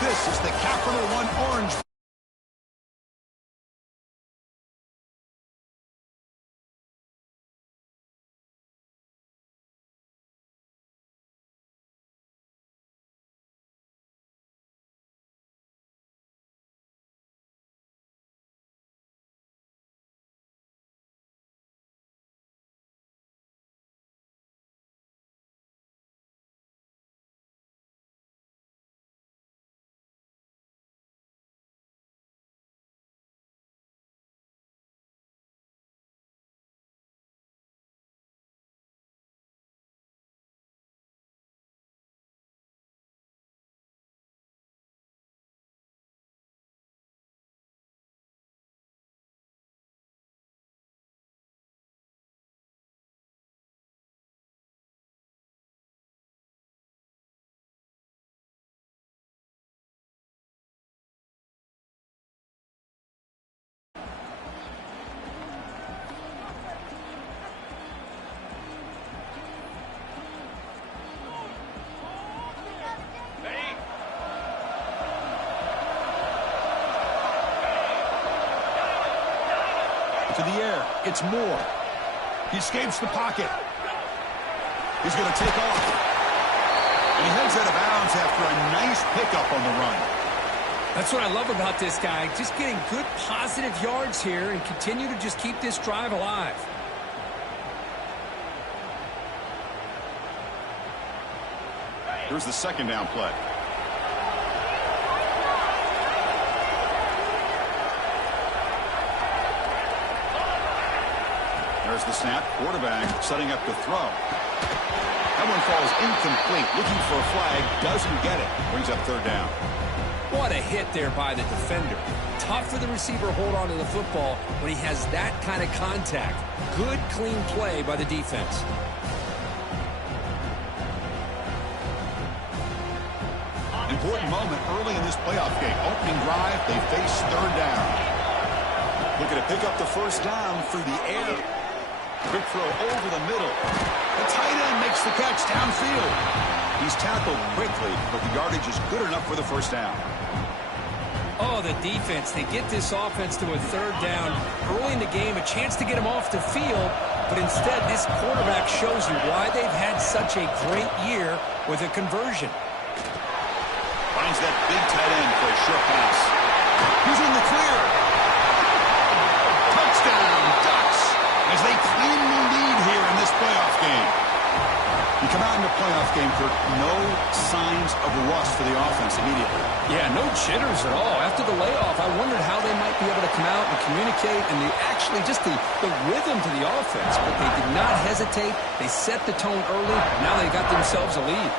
This is the Capital One Orange. To the air, it's Moore. He escapes the pocket. He's going to take off. And he heads out of bounds after a nice pickup on the run. That's what I love about this guy. Just getting good positive yards here and continue to just keep this drive alive. Here's the second down play. There's the snap. Quarterback setting up to throw. That one falls incomplete. Looking for a flag. Doesn't get it. Brings up third down. What a hit there by the defender. Tough for the receiver to hold on to the football when he has that kind of contact. Good, clean play by the defense. Important moment early in this playoff game. Opening drive, they face third down. Looking to pick up the first down through the air. Quick throw over the middle. The tight end makes the catch downfield. He's tackled quickly, but the yardage is good enough for the first down. Oh, the defense. They get this offense to a third down early in the game, a chance to get him off the field, but instead this quarterback shows you why they've had such a great year with a conversion. Finds that big tight end for a short pass. He's in the clear. Touchdown, Ducks, as they claim the lead here in this playoff game. You come out in the playoff game, Kirk, no signs of rust for the offense immediately. Yeah, no jitters at all. After the layoff, I wondered how they might be able to come out and communicate and just the rhythm to the offense. But they did not hesitate. They set the tone early. Now they got themselves a lead.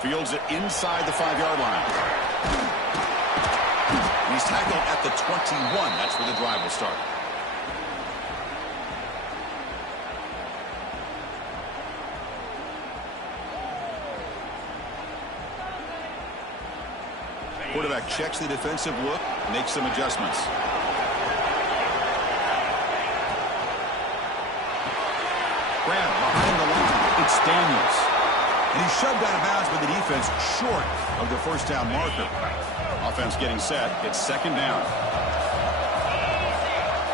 Fields it inside the 5-yard line. He's tackled at the 21. That's where the drive will start. Quarterback checks the defensive look, makes some adjustments. Grab behind the line. It's Daniels. And he's shoved out of bounds by the defense short of the first down marker. Offense getting set. It's second down.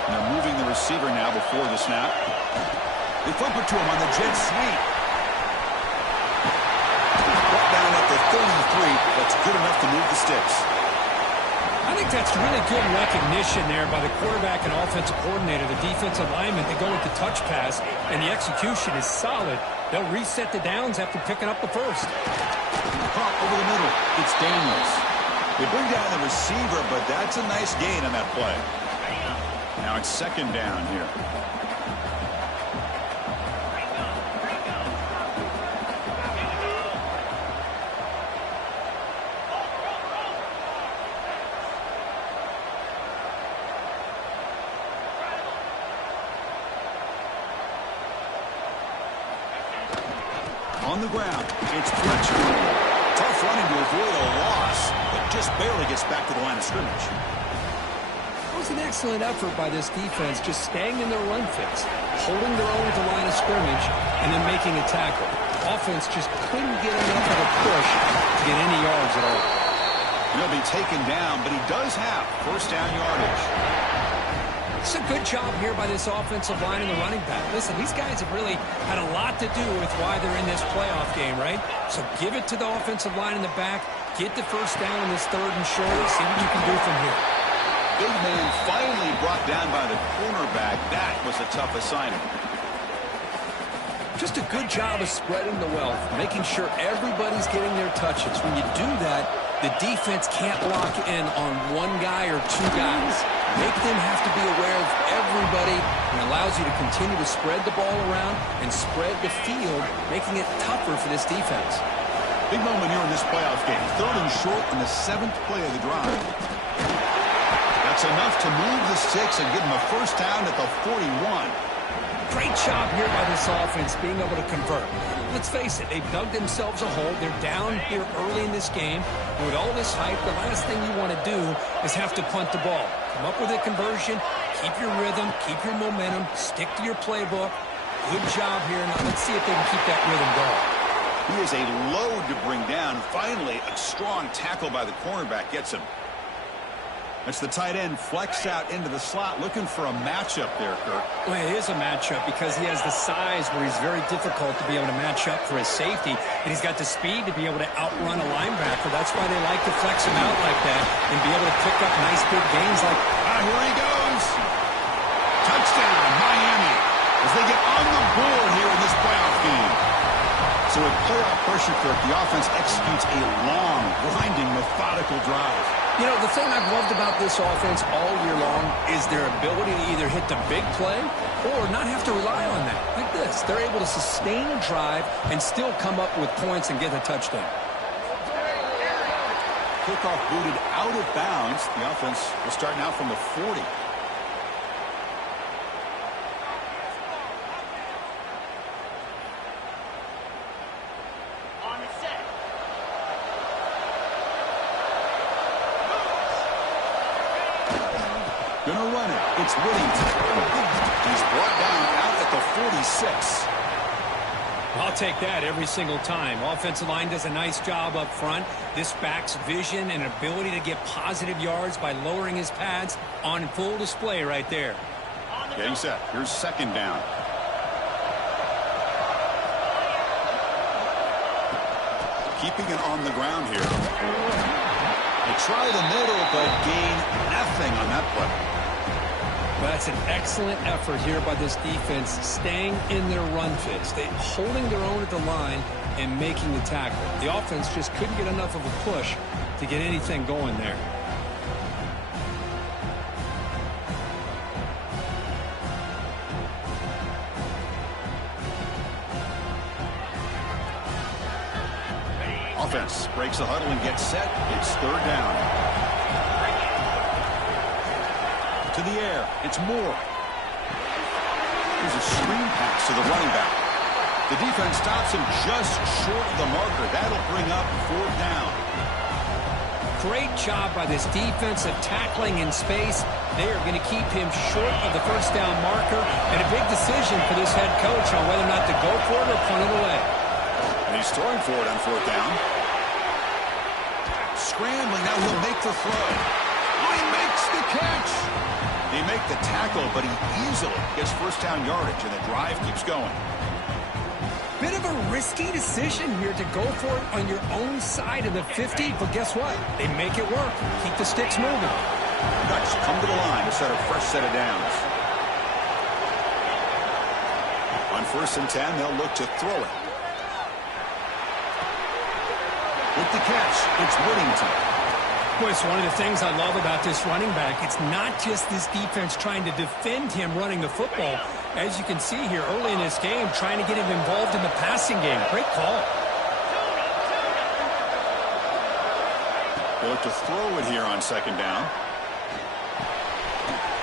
And they're moving the receiver now before the snap. They flip it to him on the jet sweep. Brought down at the 33. That's good enough to move the sticks. I think that's really good recognition there by the quarterback and offensive coordinator. The defensive lineman, they go with the touch pass, and the execution is solid. They'll reset the downs after picking up the first. Pump over the middle. It's Daniels. They bring down the receiver, but that's a nice gain on that play. Now it's second down here. On the ground, it's Fletcher. Tough running to avoid a loss, but just barely gets back to the line of scrimmage. It was an excellent effort by this defense, just staying in their run fits. holding their own at the line of scrimmage and then making a tackle. Offense just couldn't get enough of a push to get any yards at all. He'll be taken down, but he does have first down yardage. It's a good job here by this offensive line and the running back. Listen, these guys have really had a lot to do with why they're in this playoff game, right? So give it to the offensive line in the back. Get the first down in this 3rd and short. See what you can do from here. Big man finally brought down by the cornerback. That was a tough assignment. Just a good job of spreading the wealth, making sure everybody's getting their touches. When you do that, the defense can't lock in on one guy or two guys. Make them have to be aware of everybody, and allows you to continue to spread the ball around and spread the field, making it tougher for this defense. Big moment here in this playoff game. 3rd and short in the 7th play of the drive. That's enough to move the sticks and give them a first down at the 41. Great job here by this offense being able to convert. Let's face it, they've dug themselves a hole. They're down here early in this game. And with all this hype, the last thing you want to do is have to punt the ball. Come up with a conversion, keep your rhythm, keep your momentum, stick to your playbook. Good job here. Now let's see if they can keep that rhythm going. He is a load to bring down. Finally, a strong tackle by the cornerback gets him. That's the tight end flexed out into the slot, looking for a matchup there, Kirk. Well, it is a matchup because he has the size where he's very difficult to be able to match up for his safety, and he's got the speed to be able to outrun a linebacker. That's why they like to flex him out like that and be able to pick up nice big gains like, here he goes. Touchdown, Miami, as they get on the board here in this playoff game. So with playoff pressure, Kirk, the offense executes a long, grinding, methodical drive. You know, the thing I've loved about this offense all year long is their ability to either hit the big play or not have to rely on that. Like this, they're able to sustain a drive and still come up with points and get a touchdown. Kickoff booted out of bounds. The offense will start now from the 40. Gonna run it. It's Whittington. He's brought down out at the 46. I'll take that every single time. Offensive line does a nice job up front. This back's vision and ability to get positive yards by lowering his pads on full display right there. Getting set. Here's 2nd down. Keeping it on the ground here. They try the middle, but gain nothing on that play. That's an excellent effort here by this defense, staying in their run fits. They holding their own at the line and making the tackle. The offense just couldn't get enough of a push to get anything going there. Offense breaks the huddle and gets set. It's 3rd down. To the air. It's Moore. Here's a screen pass to the running back. The defense stops him just short of the marker. That'll bring up 4th down. Great job by this defensive tackling in space. They are going to keep him short of the first down marker, and a big decision for this head coach on whether or not to go for it or punt it away. And he's throwing for it on 4th down. Scrambling. Now he'll make the throw. Oh, he makes the catch. They make the tackle, but he easily gets first down yardage, and the drive keeps going. Bit of a risky decision here to go for it on your own side of the 50, but guess what? They make it work. Keep the sticks moving. Dutch come to the line to set a fresh set of downs. On 1st and 10, they'll look to throw it. With the catch, it's Whittington. Boy, it's one of the things I love about this running back. It's not just this defense trying to defend him running the football. As you can see here early in this game, trying to get him involved in the passing game. Great call. They look to throw it here on 2nd down.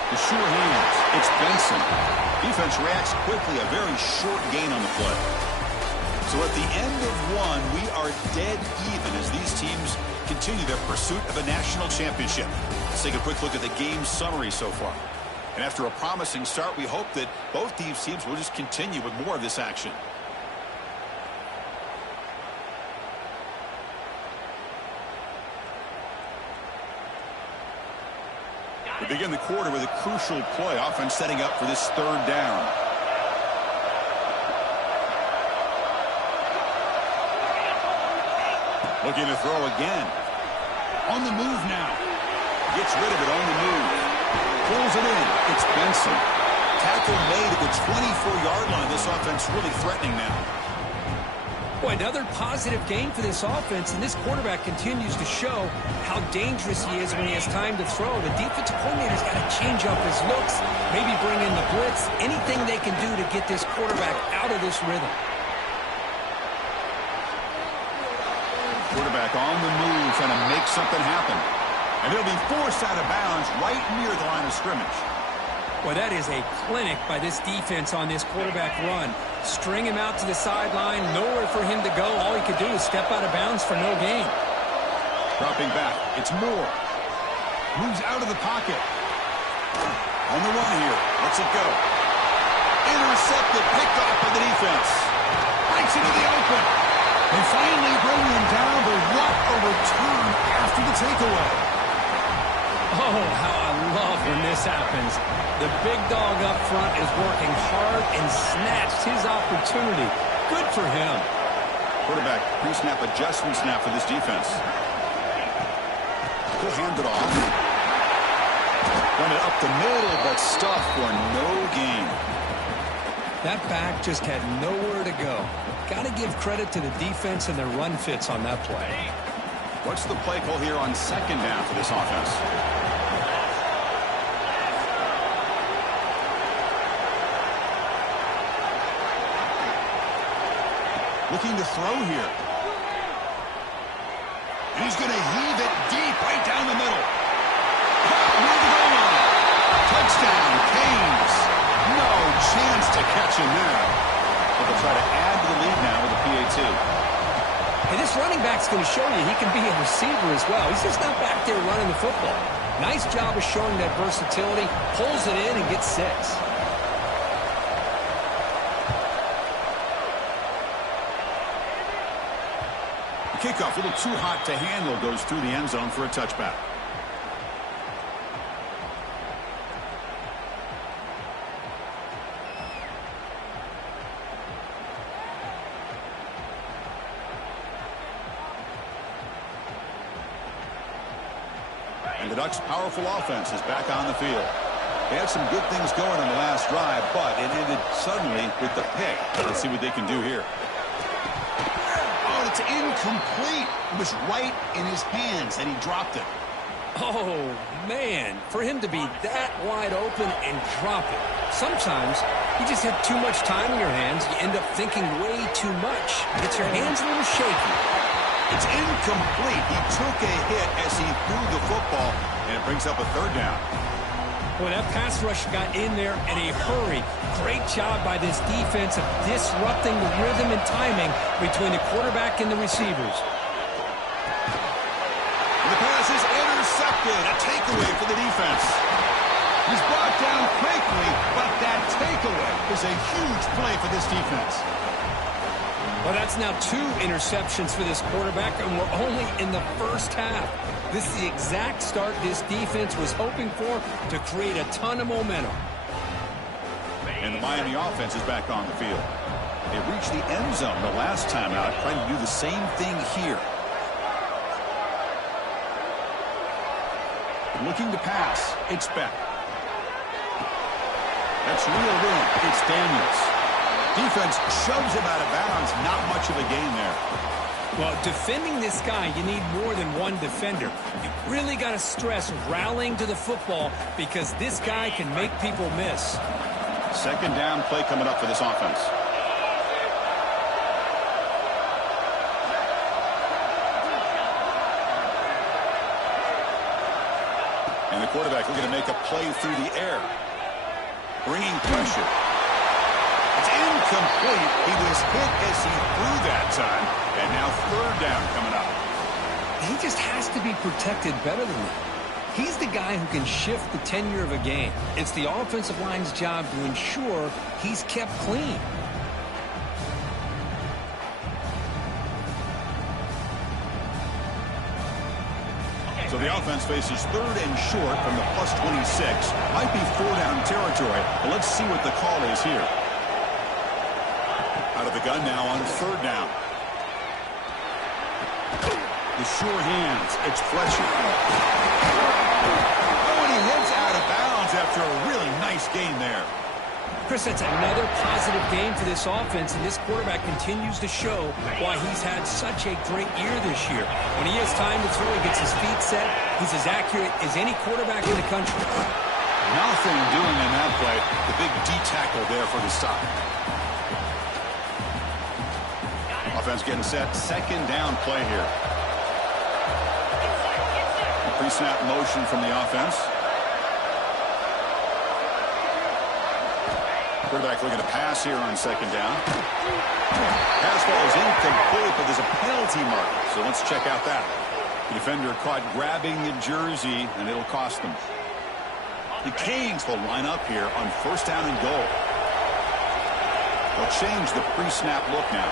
The sure hands. It's Benson. Defense reacts quickly. A very short gain on the play. So at the end of one, we are dead even as these teams continue their pursuit of a national championship. Let's take a quick look at the game summary so far. And after a promising start, we hope that both these teams will just continue with more of this action. We begin the quarter with a crucial play. Offense setting up for this third down. Looking to throw again. On the move now. Gets rid of it on the move. Pulls it in. It's Benson. Tackle made at the 24-yard line. This offense really threatening now. Boy, another positive game for this offense, and this quarterback continues to show how dangerous he is when he has time to throw. The defensive coordinator's got to change up his looks, maybe bring in the blitz, anything they can do to get this quarterback out of this rhythm. Quarterback on the move, trying to make something happen. And he'll be forced out of bounds right near the line of scrimmage. Well, that is a clinic by this defense on this quarterback run. String him out to the sideline, nowhere for him to go. All he could do is step out of bounds for no gain. Dropping back, it's Moore. Moves out of the pocket. On the run here, lets it go. Intercepted, picked off by the defense. Breaks into the open. And finally bring him down, but what a return after the takeaway. Oh, how I love when this happens. The big dog up front is working hard and snatched his opportunity. Good for him. Quarterback pre-snap adjustment snap for this defense. He'll hand it off. Run it up the middle, but stuffed for no gain. That back just had nowhere to go. Got to give credit to the defense and their run fits on that play. What's the play call here on second down for this offense? Looking to throw here. And he's going to heave it deep right down the middle. Near the goal line. Touchdown, Canes. No chance to catch him there. But they'll try to add to the lead now with a PAT. Hey, this running back's going to show you he can be a receiver as well. He's just not back there running the football. Nice job of showing that versatility. Pulls it in and gets 6. Kickoff, a little too hot to handle, goes through the end zone for a touchback. And the Ducks' powerful offense is back on the field. They had some good things going on the last drive, but it ended suddenly with the pick. Let's see what they can do here. It's incomplete. It was right in his hands, and he dropped it. Oh, man. For him to be that wide open and drop it. Sometimes you just have too much time in your hands. You end up thinking way too much. Gets your hands a little shaky. It's incomplete. He took a hit as he threw the football, and it brings up a third down. Well, that pass rush got in there in a hurry. Great job by this defense of disrupting the rhythm and timing between the quarterback and the receivers. The pass is intercepted. A takeaway for the defense. He's brought down quickly, but that takeaway is a huge play for this defense. Well, that's now 2 interceptions for this quarterback, and we're only in the first half. This is the exact start this defense was hoping for to create a ton of momentum. And the Miami offense is back on the field. They reached the end zone the last time out, trying to do the same thing here. Looking to pass. It's Beck. That's real room. It's Daniels. Defense shoves him out of bounds. Not much of a gain there. Well, defending this guy, you need more than one defender. You really got to stress rallying to the football because this guy can make people miss. Second down play coming up for this offense. And the quarterback looking to make a play through the air. Bringing pressure. It's incomplete. He was hit as he threw that time. And now third down coming up. He just has to be protected better than that. He's the guy who can shift the tenure of a game. It's the offensive line's job to ensure he's kept clean. So the offense faces 3rd and short from the +26. Might be 4-down territory, but let's see what the call is here. Out of the gun now on 3rd down. The sure hands. It's Fletcher. Oh, and he heads out of bounds after a really nice game there. Chris, that's another positive game for this offense, and this quarterback continues to show why he's had such a great year this year. When he has time to throw, he gets his feet set. He's as accurate as any quarterback in the country. Nothing doing in that play. The big D tackle there for the stop. Offense getting set. 2nd down play here. Pre-snap motion from the offense. Quarterback looking to pass here on 2nd down. Pass ball is incomplete, but there's a penalty mark. So let's check out that. The defender caught grabbing the jersey, and it'll cost them. The Canes will line up here on 1st down and goal. They'll change the pre-snap look now.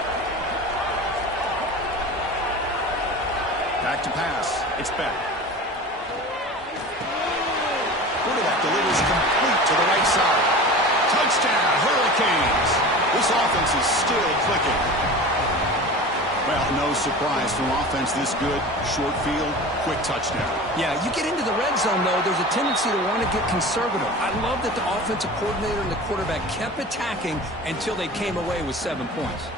Back to pass. It's Beck. Quarterback delivers complete to the right side. Touchdown, Hurricanes. This offense is still clicking. Well, no surprise from offense this good. Short field, quick touchdown. Yeah, you get into the red zone, though, there's a tendency to want to get conservative. I love that the offensive coordinator and the quarterback kept attacking until they came away with 7 points.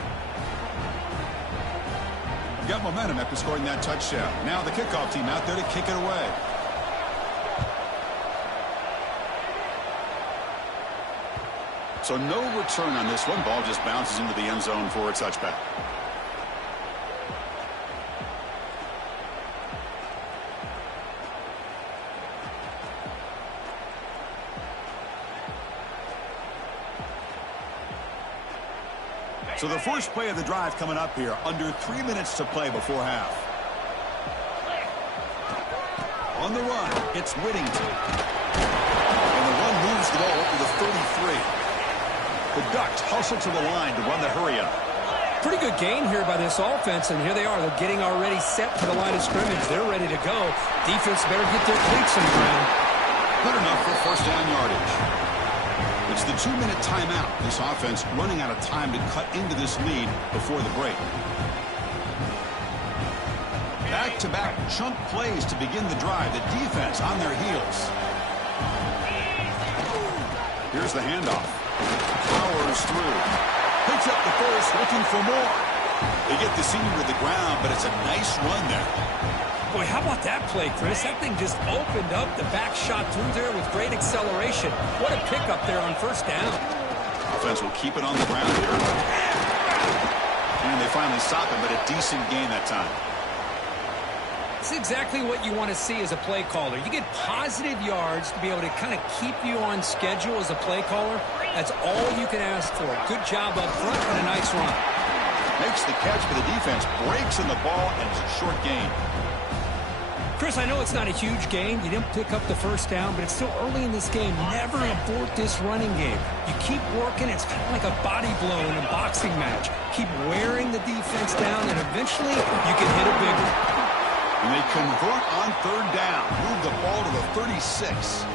Got momentum after scoring that touchdown. Now the kickoff team out there to kick it away. So no return on this one. Ball just bounces into the end zone for a touchback. So the first play of the drive coming up here. Under 3 minutes to play before half. On the run, it's Whittington. And the run moves the ball up to the 33. The Ducks hustle to the line to run the hurry-up. Pretty good gain here by this offense, and here they are. They're getting already set for the line of scrimmage. They're ready to go. Defense better get their cleats in the ground. Good enough for 1st down yardage. It's the 2-minute timeout. This offense running out of time to cut into this lead before the break. Back-to-back chunk plays to begin the drive. The defense on their heels. Here's the handoff. Powers through. Picks up the first, looking for more. They get the senior to the ground, but it's a nice run there. Boy, how about that play, Chris? That thing just opened up. The back shot through there with great acceleration. What a pickup there on 1st down. Offense will keep it on the ground here. And they finally stop it, but a decent gain that time. It's exactly what you want to see as a play caller. You get positive yards to be able to kind of keep you on schedule as a play caller. That's all you can ask for. Good job up front and a nice run. Makes the catch for the defense, breaks in the ball, and it's a short gain. Chris, I know it's not a huge gain. You didn't pick up the 1st down, but it's still early in this game. Never abort this running game. You keep working. It's kind of like a body blow in a boxing match. Keep wearing the defense down, and eventually you can hit a big one. And they convert on 3rd down. Move the ball to the 36.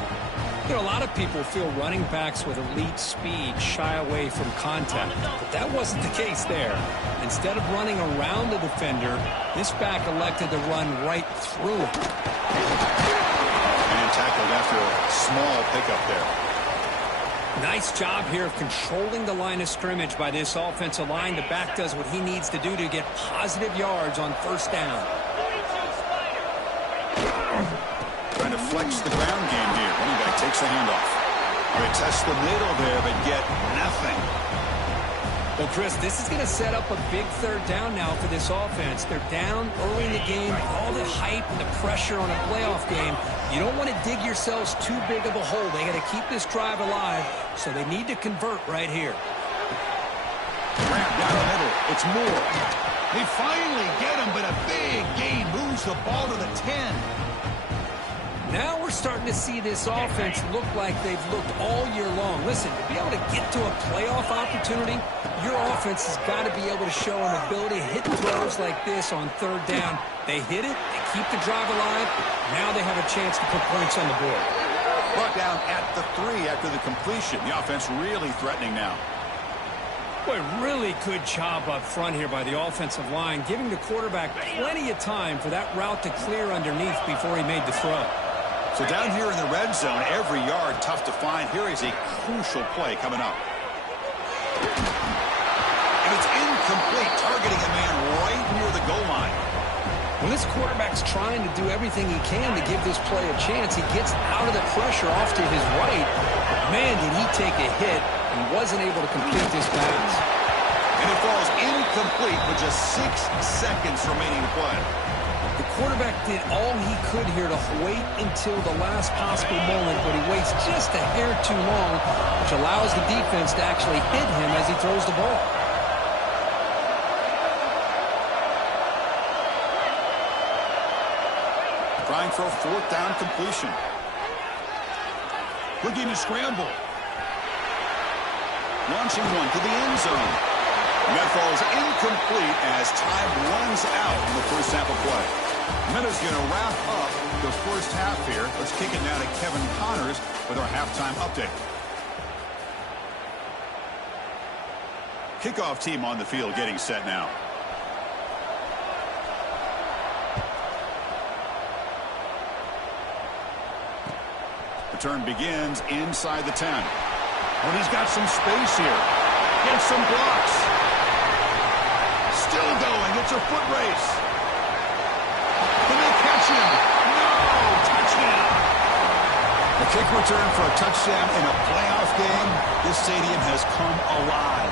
You know, a lot of people feel running backs with elite speed shy away from contact. But that wasn't the case there. Instead of running around the defender, this back elected to run right through him. And tackled after a small pickup there. Nice job here of controlling the line of scrimmage by this offensive line. The back does what he needs to do to get positive yards on 1st down. Trying to flex the ground game here. Running back takes the handoff. They test the middle there, but get nothing. Well, Chris, this is going to set up a big 3rd down now for this offense. They're down early in the game. All the hype and the pressure on a playoff game. You don't want to dig yourselves too big of a hole. They got to keep this drive alive, so they need to convert right here. Grab down the middle. It's Moore. They finally get him, but a big gain moves the ball to the 10. Now we're starting to see this offense look like they've looked all year long. Listen, to be able to get to a playoff opportunity, your offense has got to be able to show an ability to hit throws like this on third down. They hit it, they keep the drive alive. Now they have a chance to put points on the board. Brought down at the 3 after the completion. The offense really threatening now. Boy, really good job up front here by the offensive line, giving the quarterback plenty of time for that route to clear underneath before he made the throw. So down here in the red zone, every yard tough to find. Here is a crucial play coming up. And it's incomplete, targeting a man right near the goal line. When this quarterback's trying to do everything he can to give this play a chance, he gets out of the pressure off to his right. Man, did he take a hit and wasn't able to complete this pass. And it falls incomplete with just 6 seconds remaining to play. The quarterback did all he could here to wait until the last possible moment, but he waits just a hair too long, which allows the defense to actually hit him as he throws the ball. Trying for a 4th down completion. Looking to scramble. Launching one to the end zone. And that falls incomplete as time runs out in the first half of play. Minutes going to wrap up the first half here. Let's kick it now to Kevin Connors with our halftime update. Kickoff team on the field getting set now. Return begins inside the 10. When he's got some space here. Gets some blocks. Still going. It's a foot race. Can they catch him? No! Touchdown! A kick return for a touchdown in a playoff game. This stadium has come alive.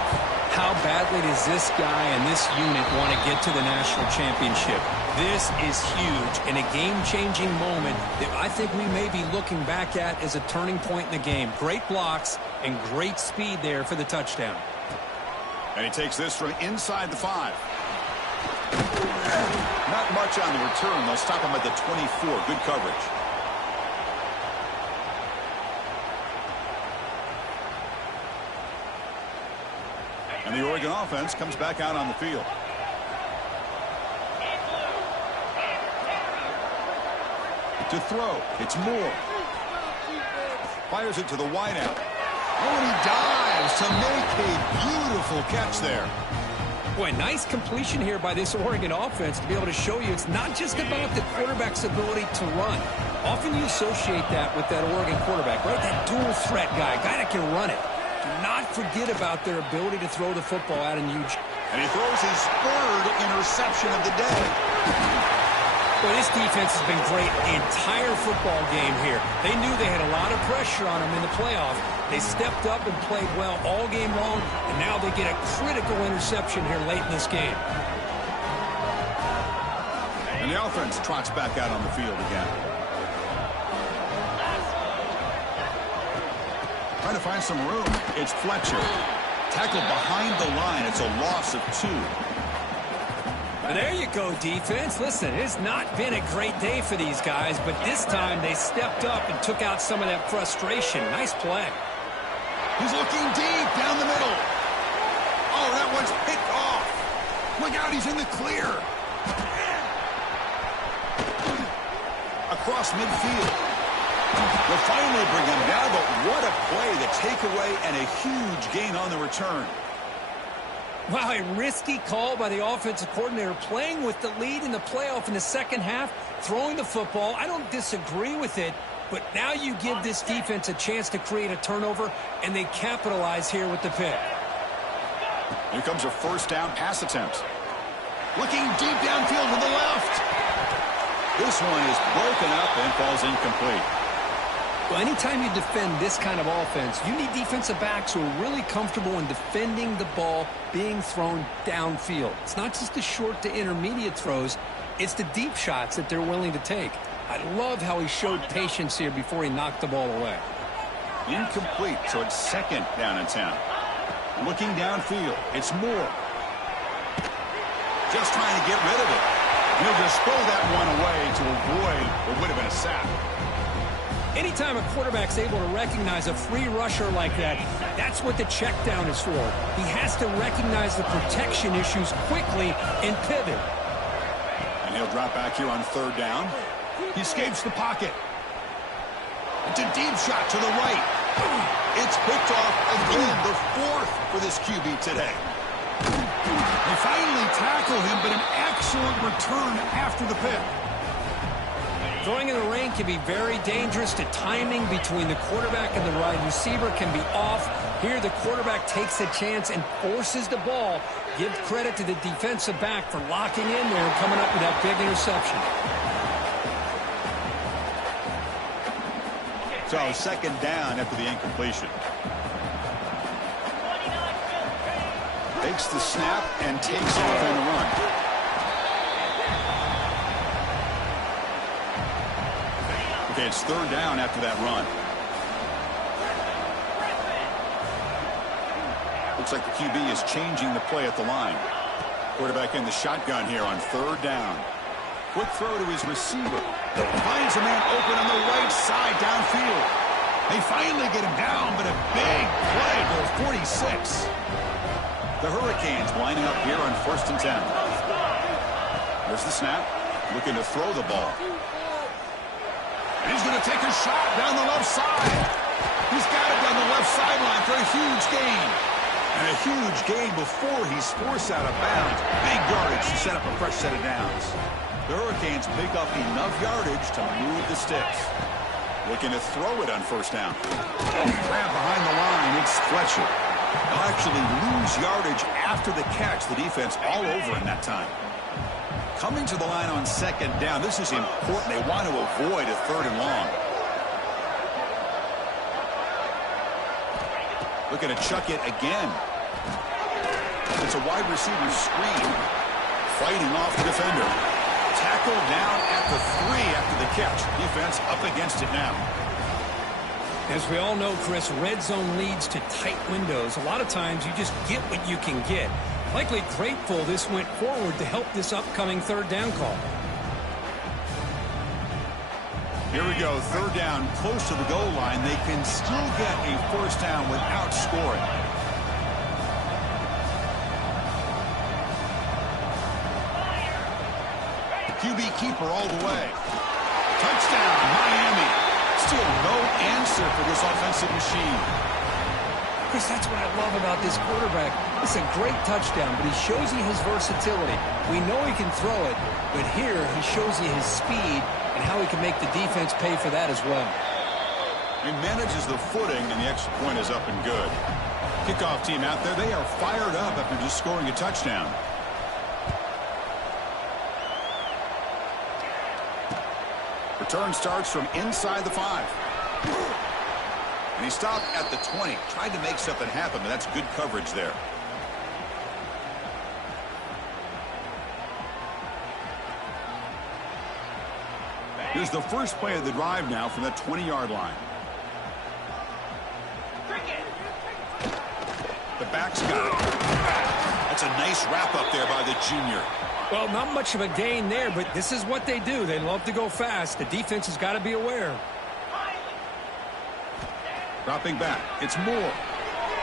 How badly does this guy and this unit want to get to the national championship? This is huge and a game-changing moment that I think we may be looking back at as a turning point in the game. Great blocks and great speed there for the touchdown. And he takes this from inside the 5. Not much on the return. They'll stop him at the 24. Good coverage. And the Oregon offense comes back out on the field. To throw. It's Moore. Fires it to the wideout. Oh, and he dives to make a beautiful catch there. Boy, nice completion here by this Oregon offense to be able to show you it's not just about the quarterback's ability to run. Often you associate that with that Oregon quarterback, right? That dual threat guy that can run it. Do not forget about their ability to throw the football out in huge. And he throws his 3rd interception of the day. Well, this defense has been great the entire football game here. They knew they had a lot of pressure on them in the playoff. They stepped up and played well all game long, and now they get a critical interception here late in this game. And the offense trots back out on the field again. Trying to find some room. It's Fletcher. Tackled behind the line. It's a loss of 2. There you go, defense. Listen, it's not been a great day for these guys, but this time they stepped up and took out some of that frustration. Nice play. He's looking deep down the middle. Oh, that one's picked off. Look out, he's in the clear. Across midfield. They'll finally bring him down, but what a play. The takeaway and a huge gain on the return. Wow, a risky call by the offensive coordinator, playing with the lead in the playoff in the second half, throwing the football. I don't disagree with it, but now you give this defense a chance to create a turnover, and they capitalize here with the pick. Here comes a 1st down pass attempt. Looking deep downfield to the left. This one is broken up and falls incomplete. Well, anytime you defend this kind of offense, you need defensive backs who are really comfortable in defending the ball being thrown downfield. It's not just the short to intermediate throws, it's the deep shots that they're willing to take. I love how he showed patience here before he knocked the ball away. Incomplete, so it's 2nd down and 10. Looking downfield, it's Moore. Just trying to get rid of it. He'll just throw that one away to avoid what would have been a sack. Anytime a quarterback's able to recognize a free rusher like that, that's what the check down is for. He has to recognize the protection issues quickly and pivot. And he'll drop back here on third down. He escapes the pocket. It's a deep shot to the right. It's picked off again, the fourth for this QB today. They finally tackle him, but an excellent return after the pick. Throwing in the rain can be very dangerous. The timing between the quarterback and the wide receiver can be off. Here, the quarterback takes a chance and forces the ball. Give credit to the defensive back for locking in there and coming up with that big interception. So, second down after the incompletion. Takes the snap and takes off on the run. Okay, it's third down after that run. Looks like the QB is changing the play at the line. Quarterback in the shotgun here on third down. Quick throw to his receiver. Finds a man open on the right side downfield. They finally get him down, but a big play goes 46. The Hurricanes lining up here on 1st and 10. There's the snap. Looking to throw the ball. And he's going to take a shot down the left side. He's got it down the left sideline for a huge gain. And a huge gain before he's forced out of bounds. Big yardage to set up a fresh set of downs. The Hurricanes pick up enough yardage to move the sticks. Looking to throw it on first down. Grab behind the line. It's Fletcher. They'll actually lose yardage after the catch. The defense all over in that time. Coming to the line on second down. This is important. They want to avoid a third and long. Looking to chuck it again. It's a wide receiver screen. Fighting off the defender. Tackled down at the 3 after the catch. Defense up against it now. As we all know, Chris, red zone leads to tight windows. A lot of times you just get what you can get. Likely grateful this went forward to help this upcoming third down call. Here we go, third down, close to the goal line. They can still get a first down without scoring. QB keeper all the way. Touchdown, Miami. Still no answer for this offensive machine. Chris, that's what I love about this quarterback. It's a great touchdown, but he shows you his versatility. We know he can throw it, but here he shows you his speed and how he can make the defense pay for that as well. He manages the footing, and the extra point is up and good. Kickoff team out there, they are fired up after just scoring a touchdown. Return starts from inside the 5. And he stopped at the 20. Tried to make something happen, but that's good coverage there. Here's the first play of the drive now from that 20-yard line. The back's got it. That's a nice wrap up there by the junior. Well, not much of a gain there, but this is what they do. They love to go fast. The defense has got to be aware. Dropping back. It's Moore.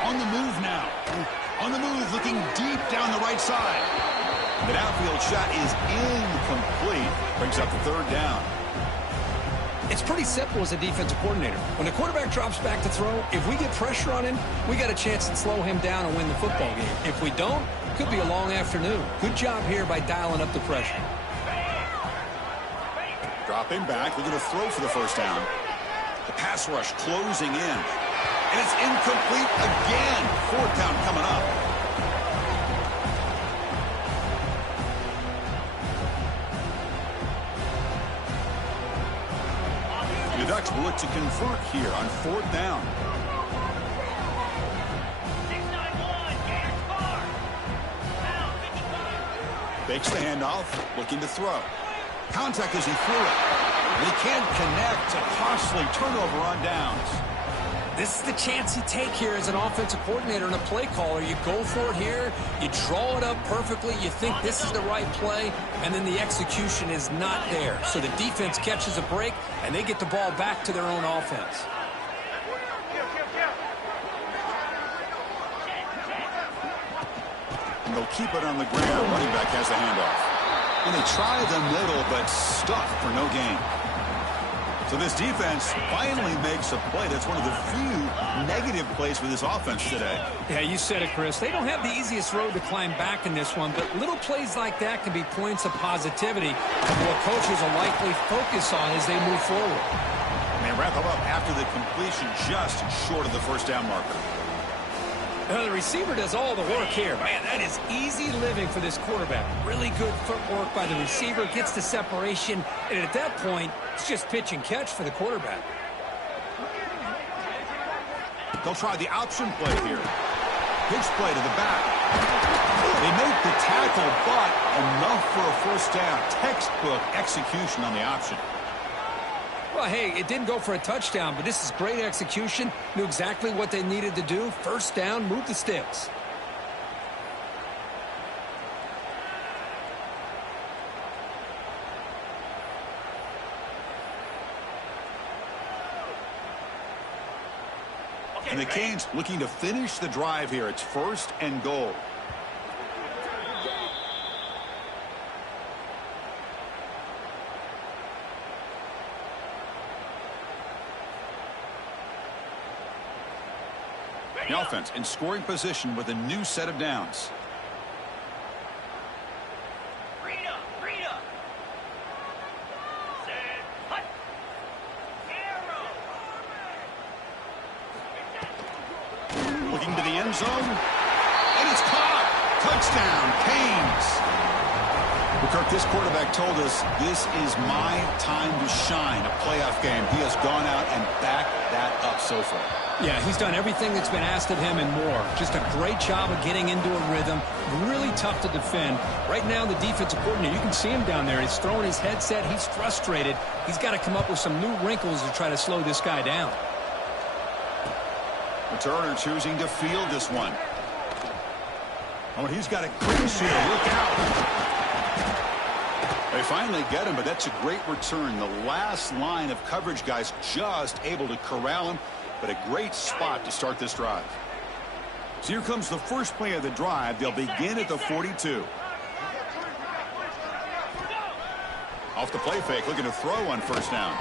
On the move now. On the move, looking deep down the right side. The outfield shot is incomplete. Brings up the third down. It's pretty simple as a defensive coordinator. When the quarterback drops back to throw, if we get pressure on him, we got a chance to slow him down and win the football game. If we don't, it could be a long afternoon. Good job here by dialing up the pressure. Dropping back, looking to throw for the first down. The pass rush closing in. And it's incomplete again. Fourth down coming up. The Ducks will look to convert here on fourth down. Fakes the handoff, looking to throw. Contact as he threw it. They can't connect. A costly turnover on downs. This is the chance you take here as an offensive coordinator and a play caller. You go for it here, you draw it up perfectly, you think this is the right play, and then the execution is not there. So the defense catches a break, and they get the ball back to their own offense. And they'll keep it on the ground. Running back has the handoff. And they try the middle, but stuffed for no gain. So this defense finally makes a play. That's one of the few negative plays for this offense today. Yeah, you said it, Chris. They don't have the easiest road to climb back in this one, but little plays like that can be points of positivity and what coaches will likely focus on as they move forward. And they wrap them up after the completion just short of the first down marker. The receiver does all the work here. Man, that is easy living for this quarterback. Really good footwork by the receiver, gets the separation, and at that point, it's just pitch and catch for the quarterback. They'll try the option play here. Pitch play to the back. They make the tackle, but enough for a first down. Textbook execution on the option. Well, hey, it didn't go for a touchdown, but this is great execution. Knew exactly what they needed to do. First down, move the sticks. And the Canes looking to finish the drive here. It's 1st and goal. The offense in scoring position with a new set of downs. Looking to the end zone. And it's caught. Touchdown, Canes. Well, Kirk, this quarterback told us this is my time to shine, a playoff game. He has gone out and backed that up so far. Yeah, he's done everything that's been asked of him and more. Just a great job of getting into a rhythm. Really tough to defend. Right now, the defensive coordinator, you can see him down there. He's throwing his headset. He's frustrated. He's got to come up with some new wrinkles to try to slow this guy down. Turner choosing to field this one. Oh, and he's got a crease here. Look out. They finally get him, but that's a great return. The last line of coverage guys just able to corral him, but a great spot to start this drive. So here comes the first play of the drive. They'll begin at the 42. Off the play fake, looking to throw on first down.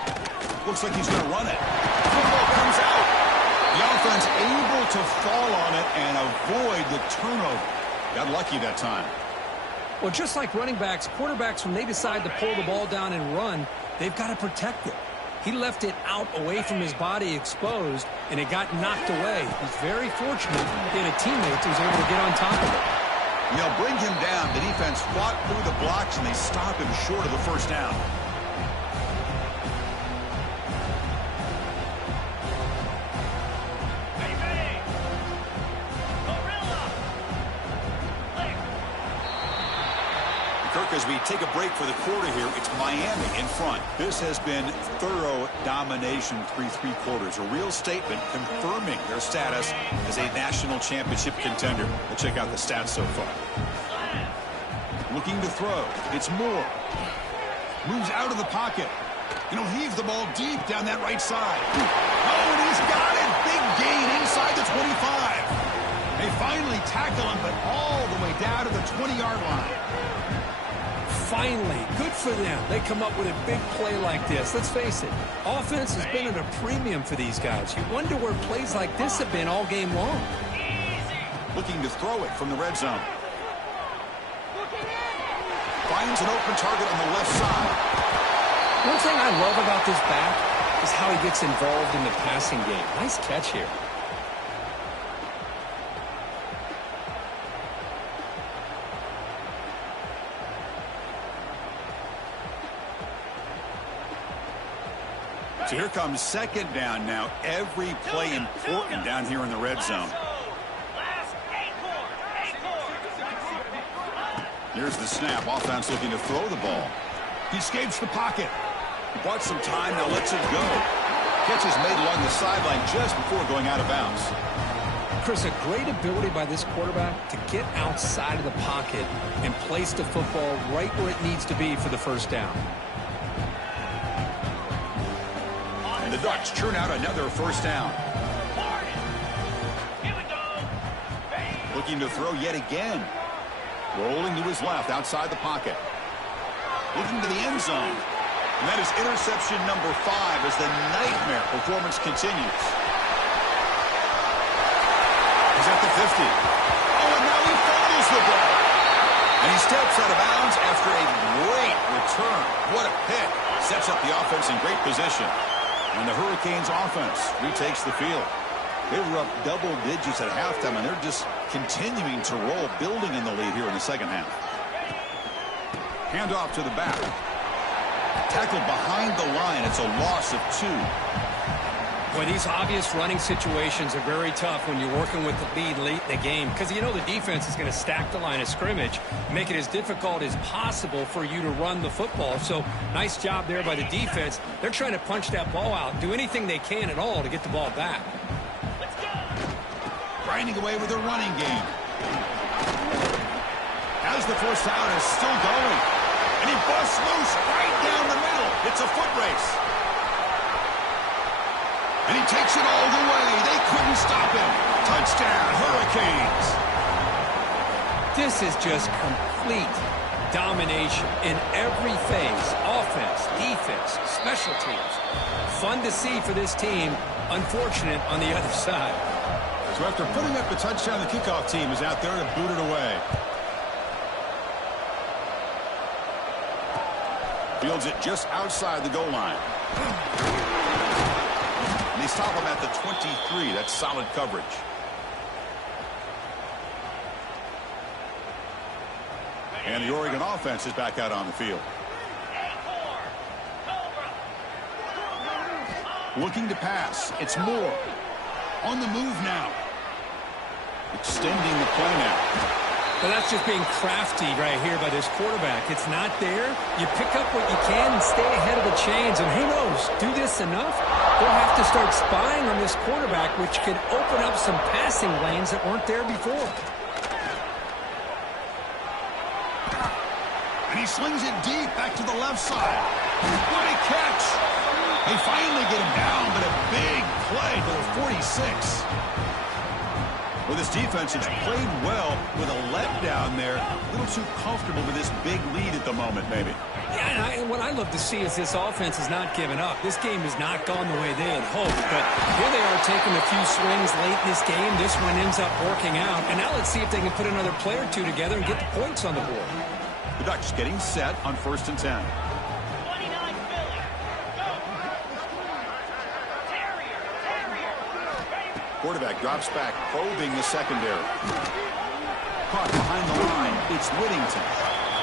Looks like he's going to run it. Football comes out. The offense able to fall on it and avoid the turnover. Got lucky that time. Well, just like running backs, quarterbacks, when they decide to pull the ball down and run, they've got to protect it. He left it out away from his body exposed, and it got knocked away. He's very fortunate he had a teammate who was able to get on top of it. They'll bring him down. The defense fought through the blocks, and they stop him short of the first down. As we take a break for the quarter here, it's Miami in front. This has been thorough domination through 3 quarters. A real statement confirming their status as a national championship contender. Let's check out the stats so far. Looking to throw. It's Moore. Moves out of the pocket. Heaves the ball deep down that right side. Oh, and he's got it. Big gain inside the 25. They finally tackle him, but all the way down to the 20-yard line. Finally, good for them. They come up with a big play like this. Let's face it, offense has been at a premium for these guys. You wonder where plays like this have been all game long. Looking to throw it from the red zone. Finds an open target on the left side. One thing I love about this back is how he gets involved in the passing game. Nice catch here. So here comes second down now. Every play important down here in the red zone. Here's the snap. Offense looking to throw the ball. He escapes the pocket. He bought some time, now lets it go. Catch is made along the sideline just before going out of bounds. Chris, a great ability by this quarterback to get outside of the pocket and place the football right where it needs to be for the first down. And the Ducks churn out another first down. Looking to throw yet again. Rolling to his left outside the pocket. Looking to the end zone. And that is interception number 5 as the nightmare performance continues. He's at the 50. Oh, and now he fumbles the ball. And he steps out of bounds after a great return. What a pick. Sets up the offense in great position. And the Hurricanes offense retakes the field. They were up double digits at halftime, and they're just continuing to roll, building in the lead here in the second half. Handoff to the back. Tackled behind the line. It's a loss of 2. Boy, these obvious running situations are very tough when you're working with the lead late in the game because you know the defense is going to stack the line of scrimmage, make it as difficult as possible for you to run the football. So nice job there by the defense. They're trying to punch that ball out, do anything they can at all to get the ball back. Let's go. Grinding away with a running game. As the first down is still going. And he busts loose right down the middle. It's a foot race. And he takes it all the way. They couldn't stop him. Touchdown, Hurricanes. This is just complete domination in every phase. Offense, defense, special teams. Fun to see for this team. Unfortunate on the other side. So after putting up the touchdown, the kickoff team is out there to boot it away. Fields it just outside the goal line. And they stop him at the 23. That's solid coverage. And the Oregon offense is back out on the field. Looking to pass. It's Moore. On the move now. Extending the play now. Well, that's just being crafty right here by this quarterback. It's not there. You pick up what you can and stay ahead of the chains. And who knows, do this enough, they'll have to start spying on this quarterback, which could open up some passing lanes that weren't there before. And he slings it deep back to the left side. What a catch. They finally get him down, but a big play to the 46. Well, this defense has played well with a letdown there. A little too comfortable with this big lead at the moment, maybe. Yeah, and what I love to see is this offense is not giving up. This game has not gone the way they had hoped, but here they are taking a few swings late in this game. This one ends up working out, and now let's see if they can put another play or two together and get the points on the board. The Ducks getting set on 1st and 10. Quarterback drops back, probing the secondary. Caught behind the line. It's Whittington.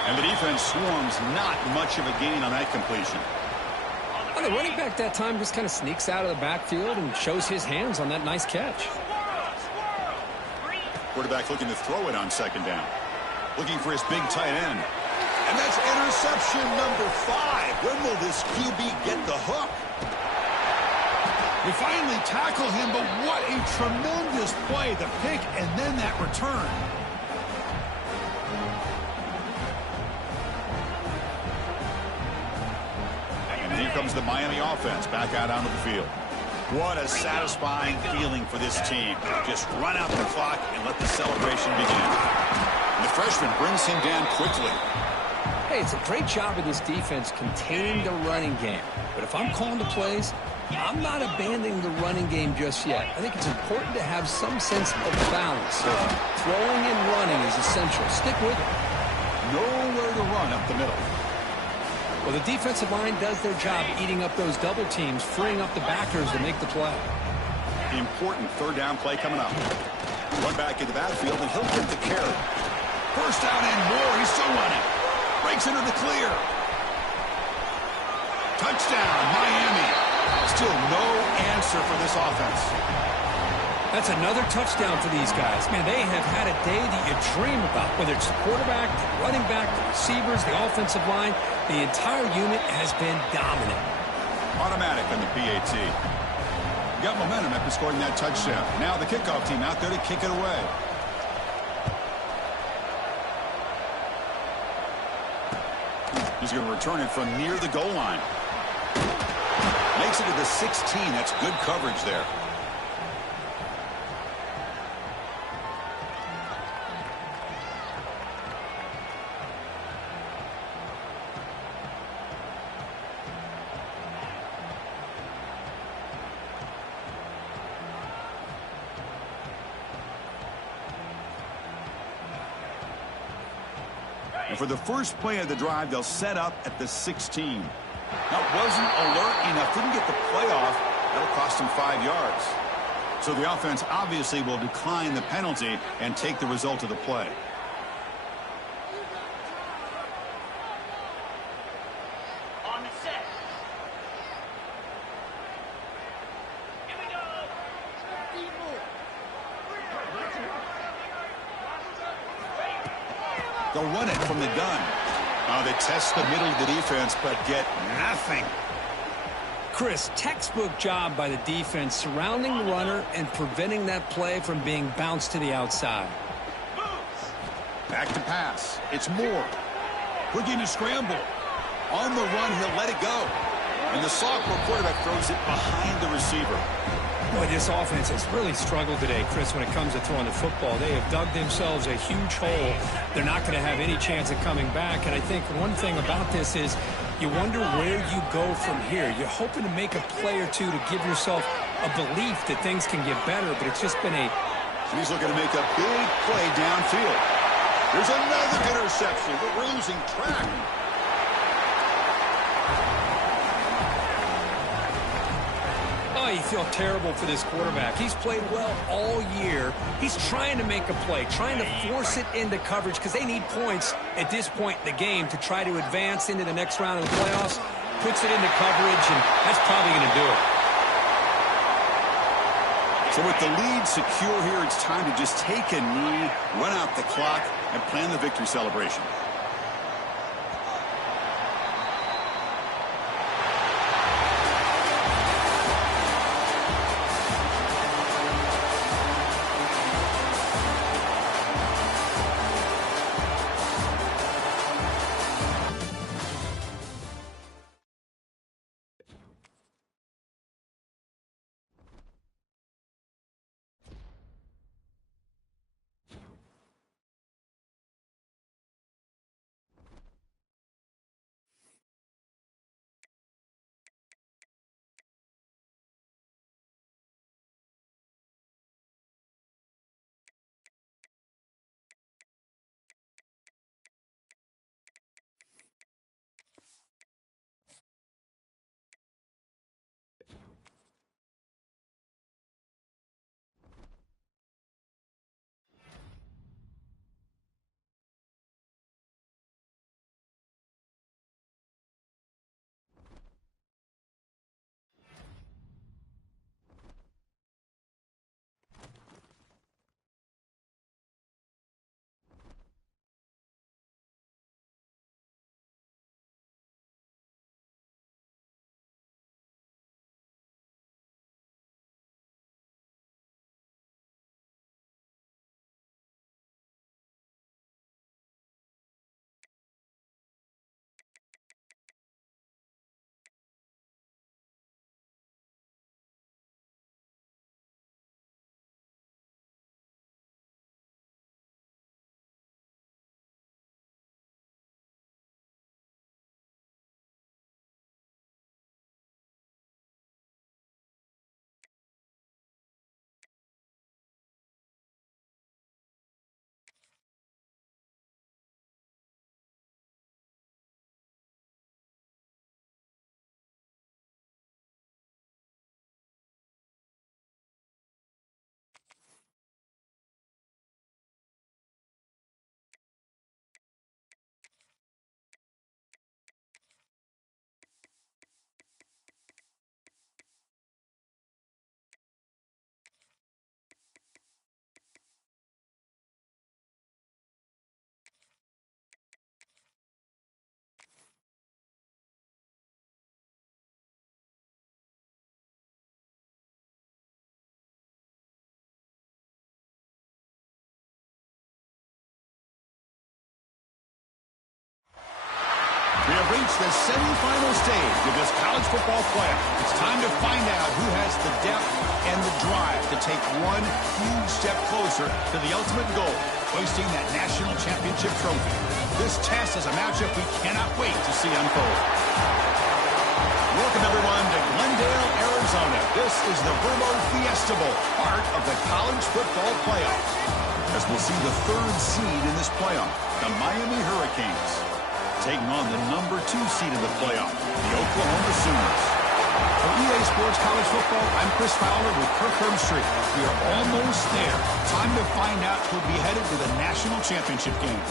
And the defense swarms, not much of a gain on that completion. Well, the running back that time just kind of sneaks out of the backfield and shows his hands on that nice catch. Quarterback looking to throw it on 2nd down. Looking for his big tight end. And that's interception number 5. When will this QB get the hook? They finally tackle him, but what a tremendous play. The pick and then that return. And here comes the Miami offense back out onto the field. What a satisfying feeling for this team. Just run out the clock and let the celebration begin. And the freshman brings him down quickly. Hey, it's a great job of this defense containing the running game. But if I'm calling the plays, I'm not abandoning the running game just yet. I think it's important to have some sense of balance. So throwing and running is essential. Stick with it. Nowhere to run up the middle. Well, the defensive line does their job eating up those double teams, freeing up the backers to make the play. Important 3rd down play coming up. Run back into the backfield, and he'll get the carry. First down and more. He's still running. Breaks into the clear. Touchdown, Miami. Still no answer for this offense. That's another touchdown for these guys. Man, they have had a day that you dream about, whether it's the quarterback, the running back, the receivers, the offensive line. The entire unit has been dominant. Automatic on the PAT. Got momentum after scoring that touchdown. Now the kickoff team out there to kick it away. He's going to return it from near the goal line. Makes it to the 16. That's good coverage there. And for the first play of the drive, they'll set up at the 16. That wasn't alert enough. Didn't get the play off. That'll cost them 5 yards. So the offense obviously will decline the penalty and take the result of the play. On the set. Here we go. They'll run it from the gun. They test the middle of the defense, but get nothing. Chris, textbook job by the defense surrounding the runner and preventing that play from being bounced to the outside. Back to pass. It's Moore. Looking to scramble. On the run, he'll let it go. And the sophomore quarterback throws it behind the receiver. Boy, this offense has really struggled today, Chris, when it comes to throwing the football. They have dug themselves a huge hole. They're not going to have any chance of coming back. And I think one thing about this is you wonder where you go from here. You're hoping to make a play or two to give yourself a belief that things can get better, but it's just been a... He's looking to make a big play downfield. There's another interception, but we're losing track. You feel terrible for this quarterback. He's played well all year. He's trying to make a play, trying to force it into coverage because they need points at this point in the game to try to advance into the next round of the playoffs. Puts it into coverage, and that's probably going to do it. So with the lead secure here, it's time to just take a knee, run out the clock, and plan the victory celebration. reached the semifinal stage of this college football playoff. It's time to find out who has the depth and the drive to take one huge step closer to the ultimate goal, hoisting that national championship trophy. This test is a matchup we cannot wait to see unfold. Welcome, everyone, to Glendale, Arizona. This is the Verbo Fiesta Bowl, part of the college football playoff. As we'll see the third seed in this playoff, the Miami Hurricanes, taking on the number 2 seed in the playoff, the Oklahoma Sooners. For EA Sports College Football, I'm Chris Fowler with Kirk Herbstreit. We are almost there. Time to find out who'll be headed to the national championship game.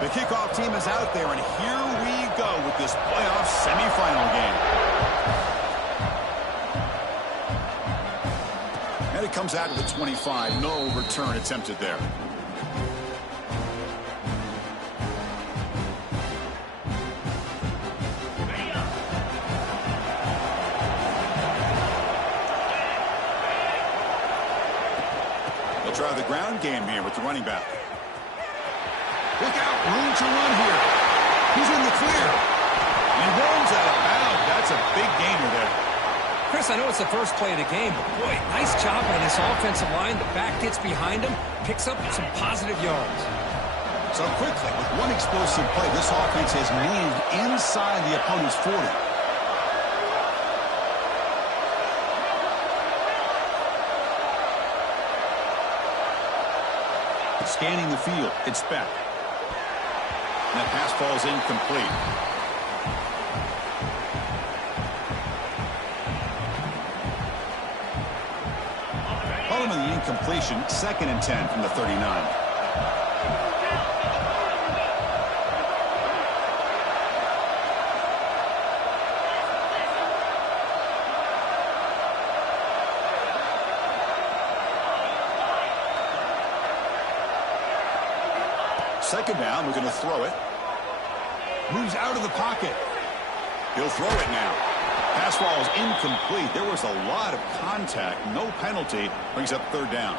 The kickoff team is out there, and here we go with this playoff semifinal game. And it comes out to the 25. No return attempted there. They'll try the ground game here with the running back. Look out, room to run here. He's in the clear. And rolls out of bounds. That's a big gainer there. Chris, I know it's the first play of the game, but boy, nice job by this offensive line. The back gets behind him, picks up some positive yards. So quickly, with one explosive play, this offense has moved inside the opponent's 40. Scanning the field, it's Beck. And that pass falls incomplete. Following the incompletion, 2nd and 10 from the 39. Second down, we're going to throw it. Moves out of the pocket. He'll throw it now. Pass ball is incomplete. There was a lot of contact. No penalty. Brings up 3rd down.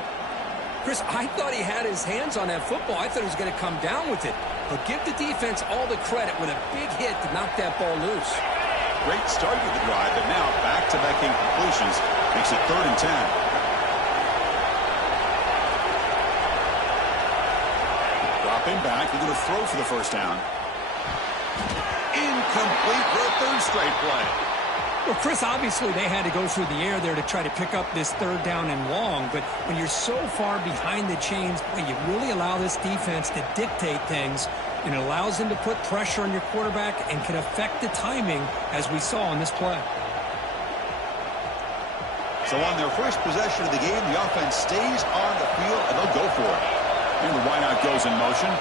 Chris, I thought he had his hands on that football. I thought he was going to come down with it. But give the defense all the credit with a big hit to knock that ball loose. Great start to the drive, but now back-to-back incompletions. Makes it 3rd and 10. Dropping back, we're going to throw for the 1st down. Incomplete for a 3rd straight play. Well, Chris, obviously they had to go through the air there to try to pick up this 3rd down and long, but when you're so far behind the chains, boy, you really allow this defense to dictate things, and it allows them to put pressure on your quarterback and can affect the timing, as we saw on this play. So on their first possession of the game, the offense stays on the field, and they'll go for it. And the wideout goes in motion.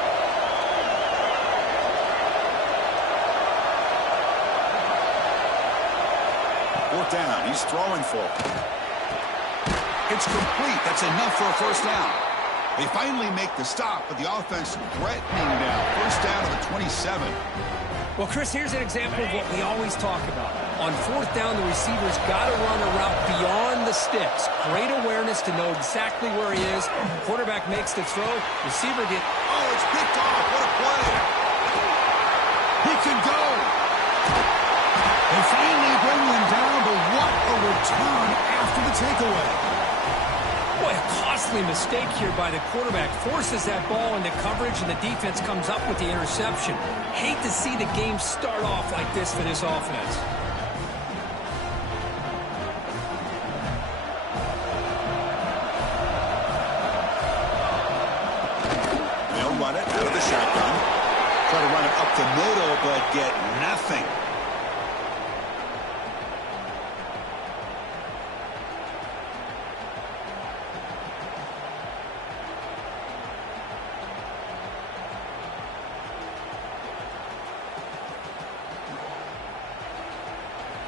Fourth down. He's throwing for it. It's complete. That's enough for a 1st down. They finally make the stop, but the offense threatening now. 1st down to the 27. Well, Chris, here's an example of what we always talk about. On 4th down, the receiver's got to run a route beyond the sticks. Great awareness to know exactly where he is. Quarterback makes the throw. Receiver get... Oh, it's picked off. What a play. He can go. They finally bring them down, but what a return after the takeaway. Boy, a costly mistake here by the quarterback. Forces that ball into coverage, and the defense comes up with the interception. Hate to see the game start off like this for this offense. They'll run it out of the shotgun. Try to run it up the middle, but get nothing.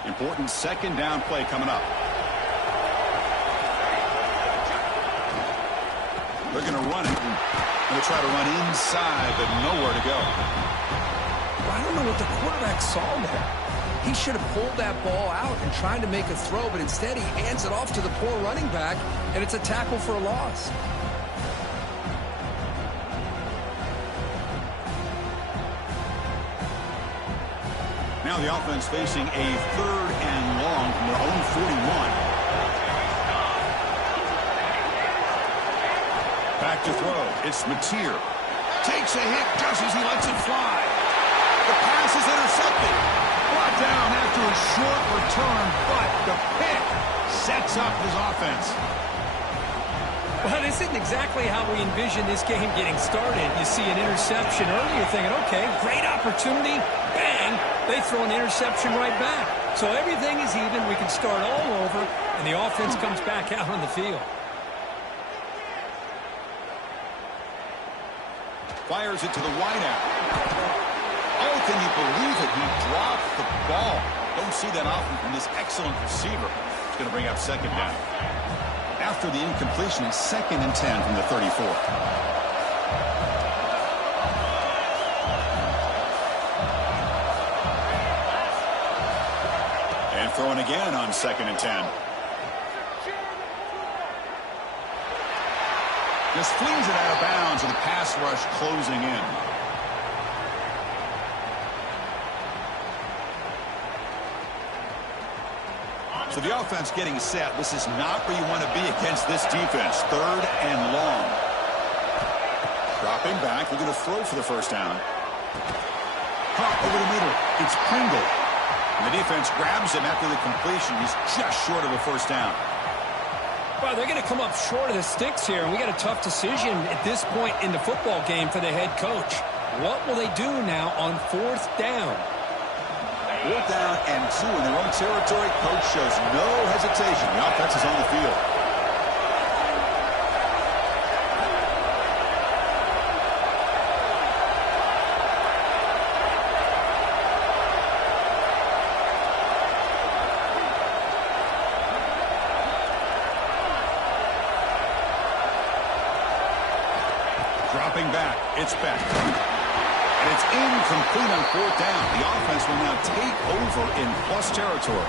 Important 2nd down play coming up. They're going to run it. Going to try to run inside, but nowhere to go. I don't know what the quarterback saw there. He should have pulled that ball out and tried to make a throw, but instead he hands it off to the poor running back, and it's a tackle for a loss. Now the offense facing a 3rd and long from their own 41. Back to throw. It's Mateer. Takes a hit just as he lets it fly. The pass is intercepted. Brought down after a short return, but the pick sets up his offense. Well, this isn't exactly how we envision this game getting started. You see an interception early, you're thinking, okay, great opportunity. Bang! They throw an interception right back. So everything is even. We can start all over, and the offense comes back out on the field. Fires it to the wideout. Oh, can you believe it? He dropped the ball. Don't see that often from this excellent receiver. It's going to bring up 2nd down. After the incompletion, it's 2nd and 10 from the 34. And throwing again on 2nd and 10. Just flings it out of bounds with the pass rush closing in. So the offense getting set. This is not where you want to be against this defense. 3rd and long. Dropping back. They're going to throw for the 1st down. Hop over the middle. It's Pringle. And the defense grabs him after the completion. He's just short of a 1st down. Well, they're going to come up short of the sticks here, and we got a tough decision at this point in the football game for the head coach. What will they do now on 4th down? 4th down and 2 in their own territory. Coach shows no hesitation. The offense is on the field. Dropping back, it's back. And it's incomplete on 4th down. The offense will now take over in plus territory.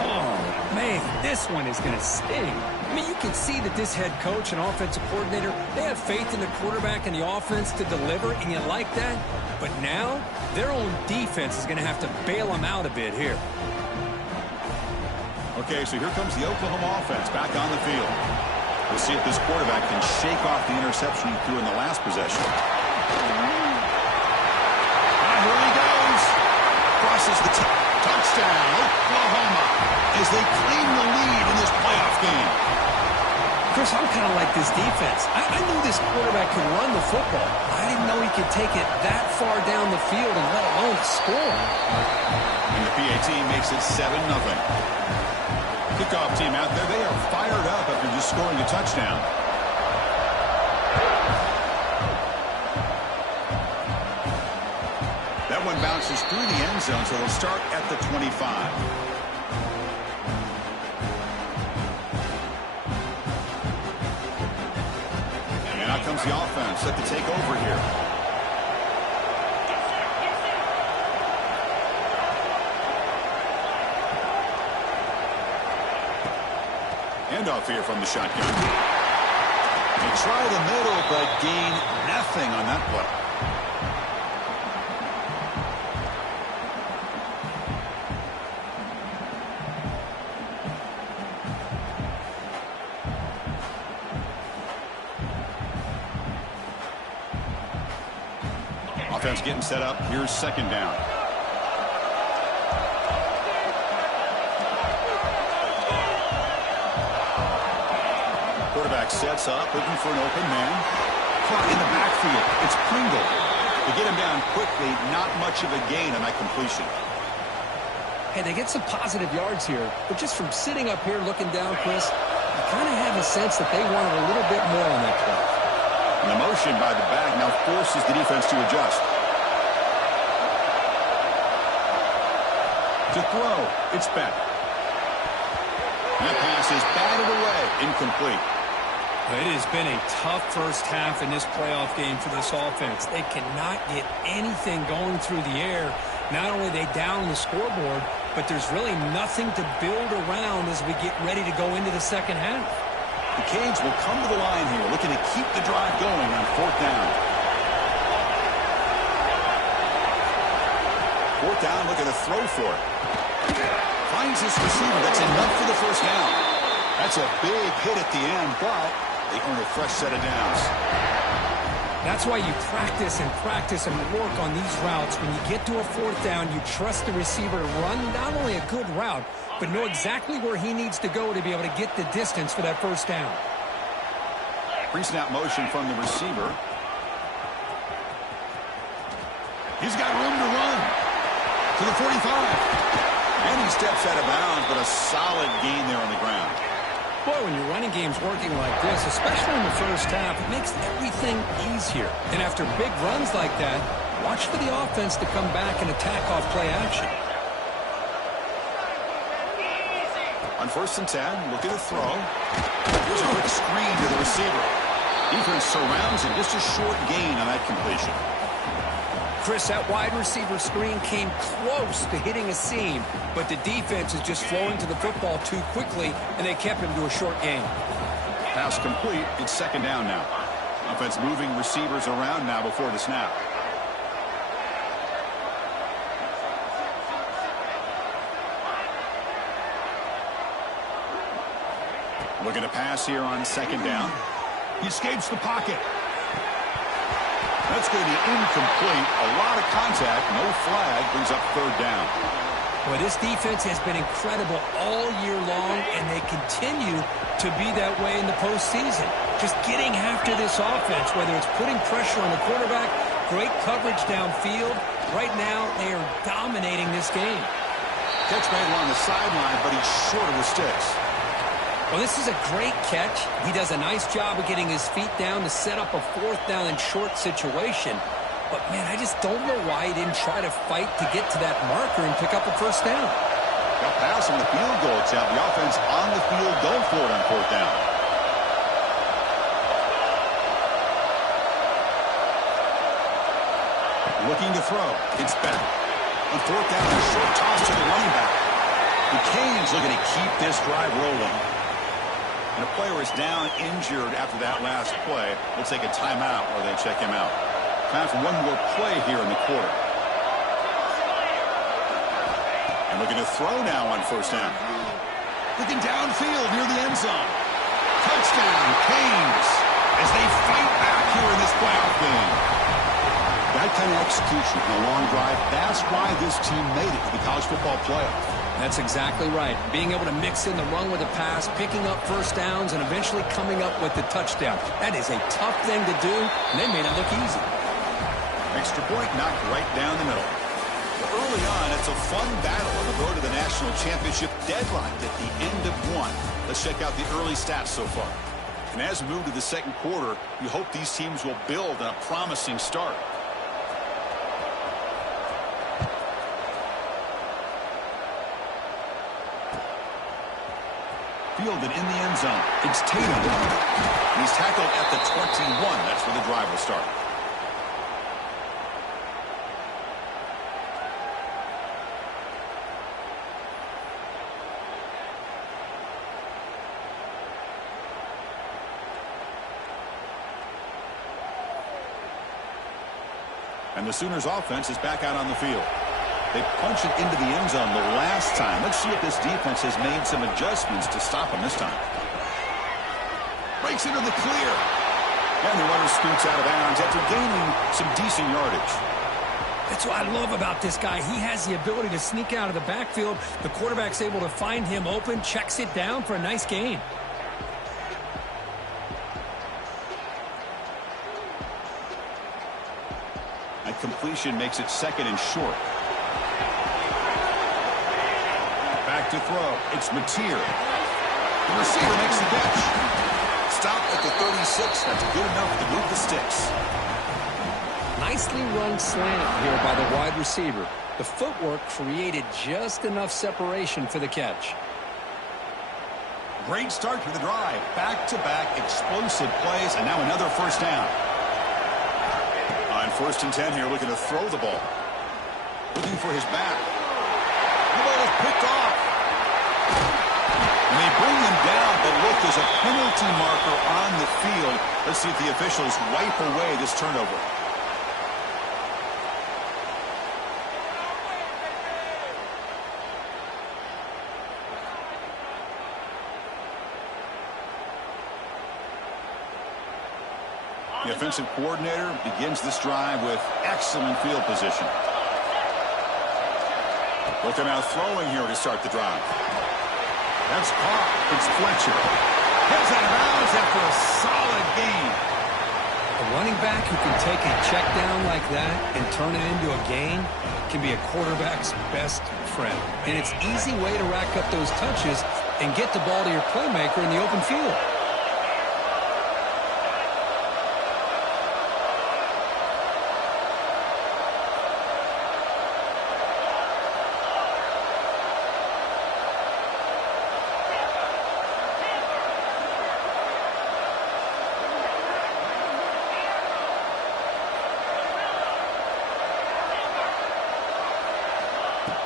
Oh, man, this one is going to sting. I mean, you can see that this head coach and offensive coordinator, they have faith in the quarterback and the offense to deliver, and you like that. But now, their own defense is going to have to bail them out a bit here. Okay, so here comes the Oklahoma offense back on the field. We'll see if this quarterback can shake off the interception he threw in the last possession. And here he goes. Crosses the touchdown, Oklahoma, as they claim the lead in this playoff game. Chris, I'm kind of like this defense. I knew this quarterback could run the football. I didn't know he could take it that far down the field and let alone score. And the PAT makes it 7-0. Kickoff team out there, they are fired up after just scoring a touchdown. That one bounces through the end zone, so they'll start at the 25. And out comes the offense set to take over here. Handoff here from the shotgun. They try the middle, but gain nothing on that play. Offense getting set up. Here's 2nd down. Quarterback sets up, looking for an open man. Caught in the backfield. It's Pringle. They get him down quickly. Not much of a gain on that completion. Hey, they get some positive yards here, but just from sitting up here looking down, Chris, I kind of have a sense that they wanted a little bit more on that play. And the motion by the back now forces the defense to adjust. To throw, it's back. That pass is batted away, incomplete. It has been a tough first half in this playoff game for this offense. They cannot get anything going through the air. Not only are they down the scoreboard, but there's really nothing to build around as we get ready to go into the second half. The Canes will come to the line here, looking to keep the drive going on fourth down. Fourth down, looking to throw for it. Finds his receiver. That's enough for the first down. That's a big hit at the end, but they earn a fresh set of downs. That's why you practice and work on these routes. When you get to a fourth down, you trust the receiver to run not only a good route, but know exactly where he needs to go to be able to get the distance for that first down. Pre-snap motion from the receiver. He's got room to run to the 45. And he steps out of bounds, but a solid gain there on the ground. Boy, when your running game's working like this, especially in the first half, it makes everything easier. And after big runs like that, watch for the offense to come back and attack off play action. On 1st and 10, looking to throw. Here's a quick screen to the receiver. Defense surrounds him. Just a short gain on that completion. Chris, that wide receiver screen came close to hitting a seam, but the defense is just flowing to the football too quickly, and they kept him to a short gain. Pass complete. It's second down now. Offense moving receivers around now before the snap. Looking to pass here on second down. He escapes the pocket. That's going to be incomplete. A lot of contact. No flag. Brings up third down. Well, this defense has been incredible all year long, and they continue to be that way in the postseason. Just getting after this offense, whether it's putting pressure on the quarterback, great coverage downfield. Right now, they are dominating this game. Catch made along the sideline, but he's short of the sticks. Well, this is a great catch. He does a nice job of getting his feet down to set up a fourth down and short situation. But, man, I just don't know why he didn't try to fight to get to that marker and pick up a first down. Got pass on the field goal attempt. The offense on the field going for it on fourth down. Looking to throw. It's back. On fourth down, a short toss to the running back. The Canes looking to keep this drive rolling. And a player is down injured after that last play. We'll take a timeout or they check him out. Time for one more play here in the quarter. And looking to throw now on first down. Looking downfield near the end zone. Touchdown, Canes, as they fight back here in this playoff game. That kind of execution in a long drive, that's why this team made it to the college football playoff. That's exactly right. Being able to mix in the run with the pass, picking up first downs, and eventually coming up with the touchdown. That is a tough thing to do, and they made it look easy. Extra point knocked right down the middle. Well, early on, it's a fun battle on the road to the national championship, deadlocked at the end of one. Let's check out the early stats so far. And as we move to the second quarter, you hope these teams will build on a promising start. Fielded in the end zone. It's Tatum. He's tackled at the 21. That's where the drive will start. And the Sooners offense is back out on the field. They punched it into the end zone the last time. Let's see if this defense has made some adjustments to stop them this time. Breaks into the clear. And the runner scoots out of bounds after gaining some decent yardage. That's what I love about this guy. He has the ability to sneak out of the backfield. The quarterback's able to find him open, checks it down for a nice gain. That completion makes it second and short. Back to throw. It's Mateer. The receiver makes the catch. Stop at the 36. That's good enough to move the sticks. Nicely run slant here by the wide receiver. The footwork created just enough separation for the catch. Great start to the drive. Back-to-back explosive plays, and now another first down. On 1st and 10 here, looking to throw the ball. Looking for his back. The ball is picked off. And they bring him down, but look, there's a penalty marker on the field. Let's see if the officials wipe away this turnover. The offensive coordinator begins this drive with excellent field position. Looking out throwing here to start the drive. That's caught. It's Fletcher. Gets out of bounds after a solid gain. A running back who can take a check down like that and turn it into a gain can be a quarterback's best friend. And it's an easy way to rack up those touches and get the ball to your playmaker in the open field.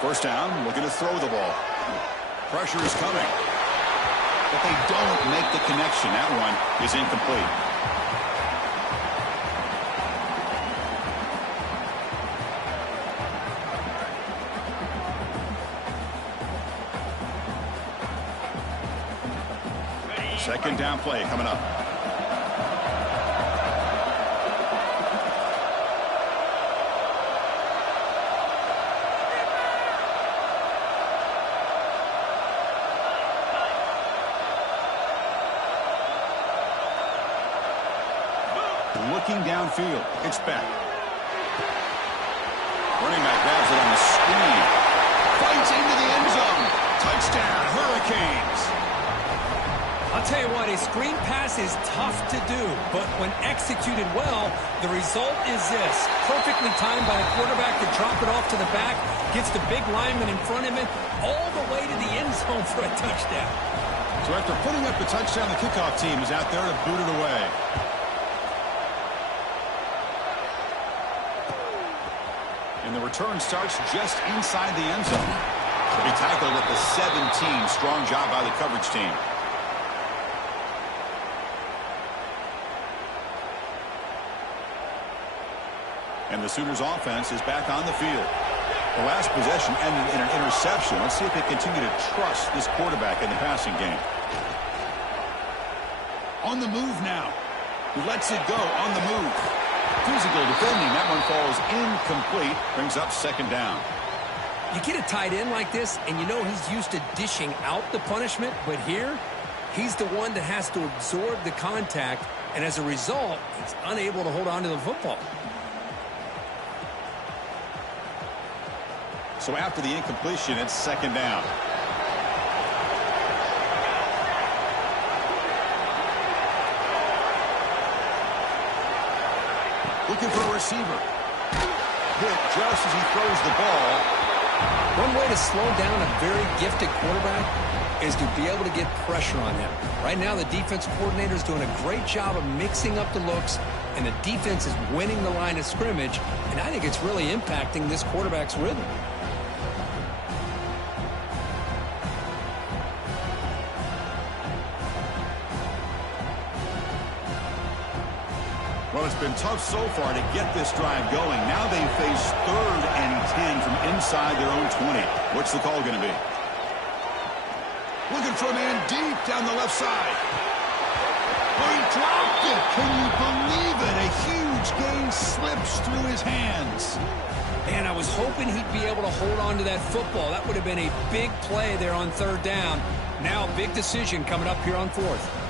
First down, looking to throw the ball. Pressure is coming. But they don't make the connection. That one is incomplete. Second down play coming up. Looking downfield. It's back. Running back grabs it on the screen. Fights into the end zone. Touchdown, Hurricanes. I'll tell you what, a screen pass is tough to do, but when executed well, the result is this. Perfectly timed by the quarterback to drop it off to the back, gets the big lineman in front of him, all the way to the end zone for a touchdown. So after putting up the touchdown, the kickoff team is out there to boot it away. And the return starts just inside the end zone. To be tackled at the 17. Strong job by the coverage team. And the Sooners offense is back on the field. The last possession ended in an interception. Let's see if they continue to trust this quarterback in the passing game. On the move now. He lets it go on the move. Physical defending. That one falls incomplete. Brings up second down. You get a tight end like this, and you know he's used to dishing out the punishment, but here, he's the one that has to absorb the contact, and as a result, he's unable to hold on to the football. So after the incompletion, it's second down. Looking for a receiver. Hit just as he throws the ball. One way to slow down a very gifted quarterback is to be able to get pressure on him. Right now, the defense coordinator is doing a great job of mixing up the looks, and the defense is winning the line of scrimmage, and I think it's really impacting this quarterback's rhythm. Well, it's been tough so far to get this drive going. Now they face 3rd and 10 from inside their own 20. What's the call going to be? Looking for a man deep down the left side. Oh, he dropped it. Can you believe it? A huge gain slips through his hands. Man, I was hoping he'd be able to hold on to that football. That would have been a big play there on 3rd down. Now a big decision coming up here on 4th.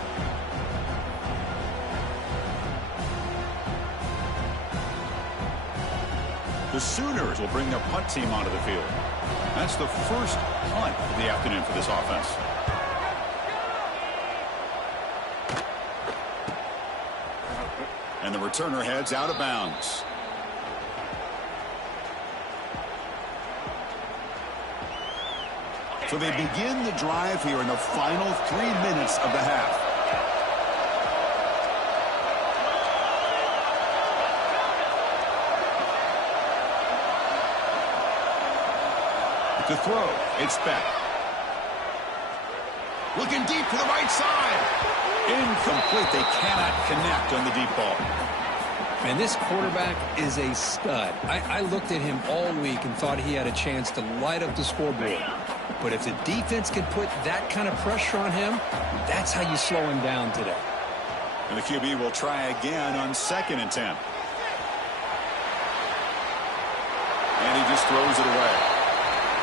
The Sooners will bring their punt team onto the field. That's the first punt of the afternoon for this offense. And the returner heads out of bounds. So they begin the drive here in the final 3 minutes of the half. To throw, it's Beck. Looking deep to the right side. Incomplete. They cannot connect on the deep ball. And this quarterback is a stud. I looked at him all week and thought he had a chance to light up the scoreboard. But if the defense can put that kind of pressure on him, that's how you slow him down today. And the QB will try again on 2nd and 10. And he just throws it away.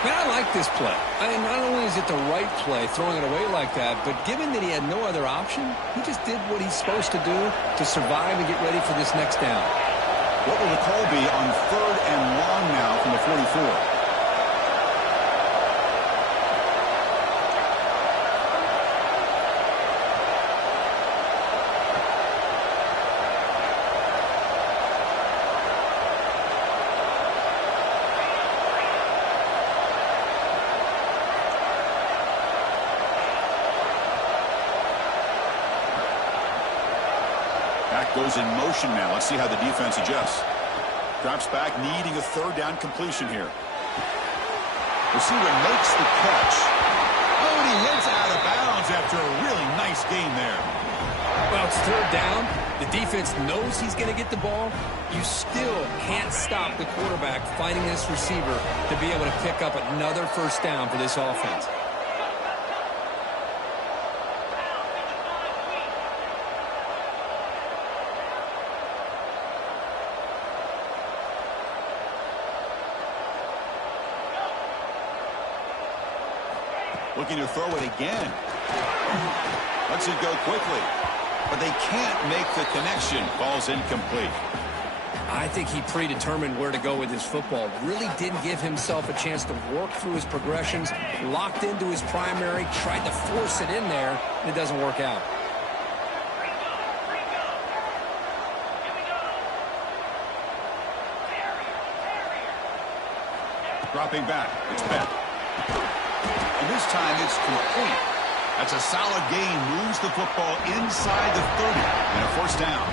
Man, I like this play. I mean, not only is it the right play, throwing it away like that, but given that he had no other option, he just did what he's supposed to do to survive and get ready for this next down. What will the call be on 3rd and long now from the 44? Goes in motion now. Let's see how the defense adjusts. Drops back, needing a 3rd down completion here. Receiver makes the catch. Oh, and he hits out of bounds after a really nice game there. Well, it's 3rd down. The defense knows he's going to get the ball. You still can't stop the quarterback fighting this receiver to be able to pick up another 1st down for this offense. Looking to throw it again. Lets it go quickly. But they can't make the connection. Ball's incomplete. I think he predetermined where to go with his football. Really didn't give himself a chance to work through his progressions. Locked into his primary. Tried to force it in there. And it doesn't work out. Dropping back. It's Beck. And this time it's complete. That's a solid gain. Moves the football inside the 30 and a 1st down.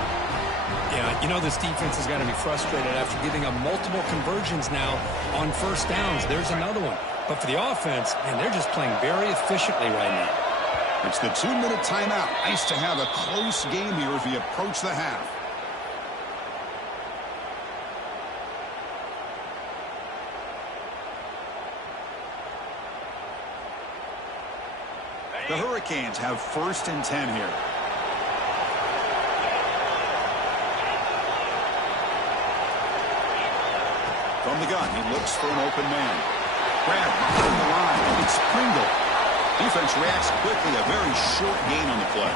Yeah, you know this defense has got to be frustrated after giving up multiple conversions now on 1st downs. There's another one. But for the offense, man, they're just playing very efficiently right now. It's the 2-minute timeout. Nice to have a close game here as we approach the half. The Hurricanes have 1st and 10 here. From the gun, he looks for an open man. Grab behind the line. It's Pringle. Defense reacts quickly. A very short gain on the play.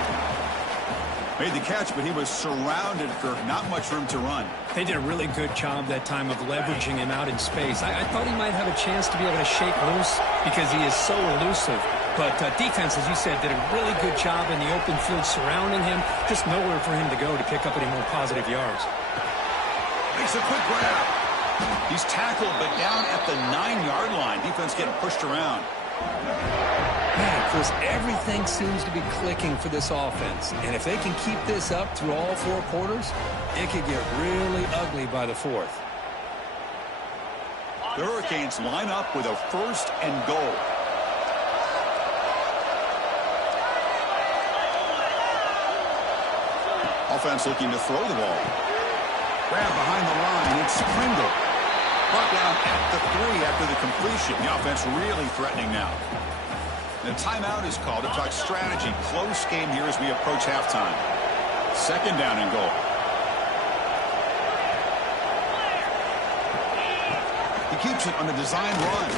Made the catch, but he was surrounded, Kirk. Not much room to run. They did a really good job that time of leveraging him out in space. I thought he might have a chance to be able to shake loose because he is so elusive. But defense, as you said, did a really good job in the open field surrounding him. Just nowhere for him to go to pick up any more positive yards. Makes a quick grab. He's tackled, but down at the 9-yard line. Defense getting pushed around. Man, Chris, everything seems to be clicking for this offense. And if they can keep this up through all 4 quarters, it could get really ugly by the 4th. The Hurricanes line up with a 1st and goal. Offense looking to throw the ball. Grab behind the line. It's Pringle. Brought down at the 3 after the completion. The offense really threatening now. The timeout is called to talk strategy. Close game here as we approach halftime. 2nd down and goal. He keeps it on the design run.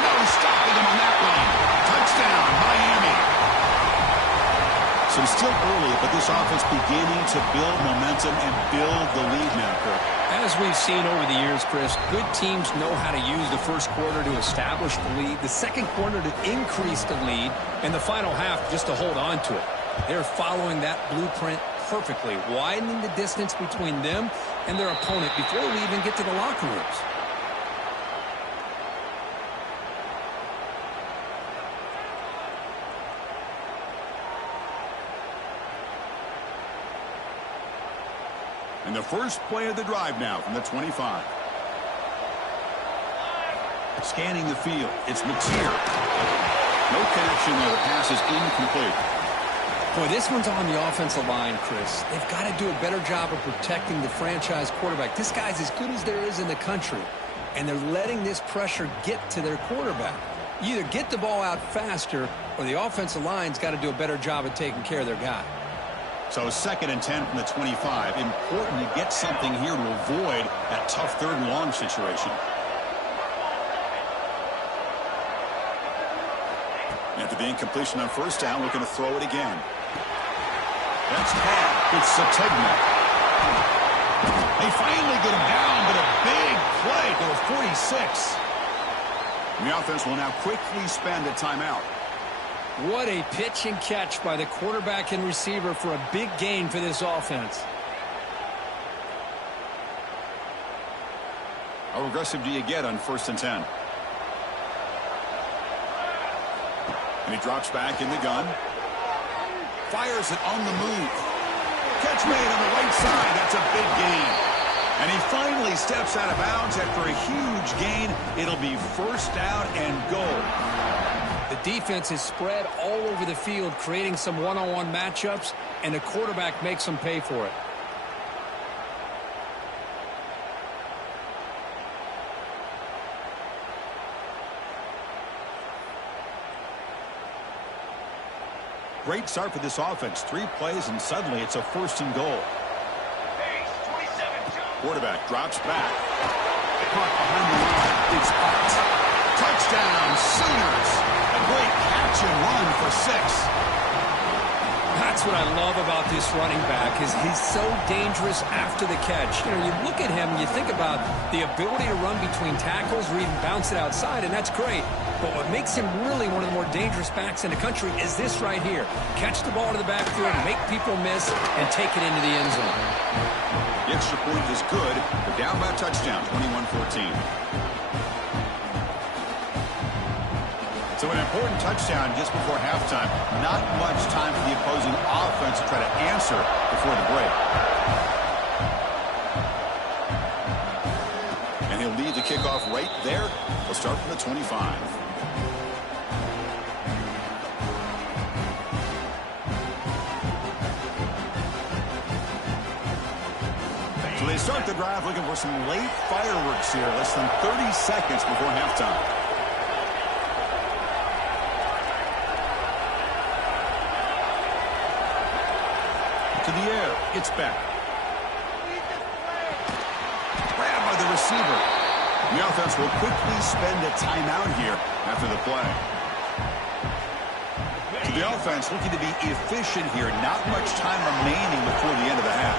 No stopping him on that one. Touchdown, Miami. So it's still early, but this offense beginning to build momentum and build the lead now, Kirk. As we've seen over the years, Chris, good teams know how to use the 1st quarter to establish the lead, the 2nd quarter to increase the lead, and the final half just to hold on to it. They're following that blueprint perfectly, widening the distance between them and their opponent before we even get to the locker rooms. And the first play of the drive now from the 25. Scanning the field. It's Mateer. No connection there. The pass is incomplete. Boy, this one's on the offensive line, Chris. They've got to do a better job of protecting the franchise quarterback. This guy's as good as there is in the country, and they're letting this pressure get to their quarterback. You either get the ball out faster, or the offensive line's got to do a better job of taking care of their guy. So 2nd and 10 from the 25. Important to get something here to avoid that tough 3rd and long situation. After the incompletion on 1st down, we're going to throw it again. That's caught. It's Sategna. They finally get him down, but a big play to the 46. And the offense will now quickly spend a timeout. What a pitch and catch by the quarterback and receiver for a big gain for this offense. How aggressive do you get on 1st and 10? And he drops back in the gun. Fires it on the move. Catch made on the right side. That's a big gain. And he finally steps out of bounds after a huge gain. It'll be 1st down and goal. The defense is spread all over the field, creating some one-on-one matchups, and the quarterback makes them pay for it. Great start for this offense. 3 plays, and suddenly it's a 1st and goal. Quarterback drops back. Caught behind the line. It's out. Touchdown, Sooners. A great catch and run for 6. That's what I love about this running back is he's so dangerous after the catch. You know, you look at him, you think about the ability to run between tackles or even bounce it outside, and that's great. But what makes him really one of the more dangerous backs in the country is this right here. Catch the ball to the backfield, make people miss, and take it into the end zone. The extra point is good. They're down by a touchdown, 21-14. So an important touchdown just before halftime. Not much time for the opposing offense to try to answer before the break. And he'll lead the kickoff right there. We'll start from the 25. So they start the drive looking for some late fireworks here. Less than 30 seconds before halftime. To the air, it's back. Grabbed by the receiver. The offense will quickly spend a timeout here after the play. So the offense looking to be efficient here. Not much time remaining before the end of the half.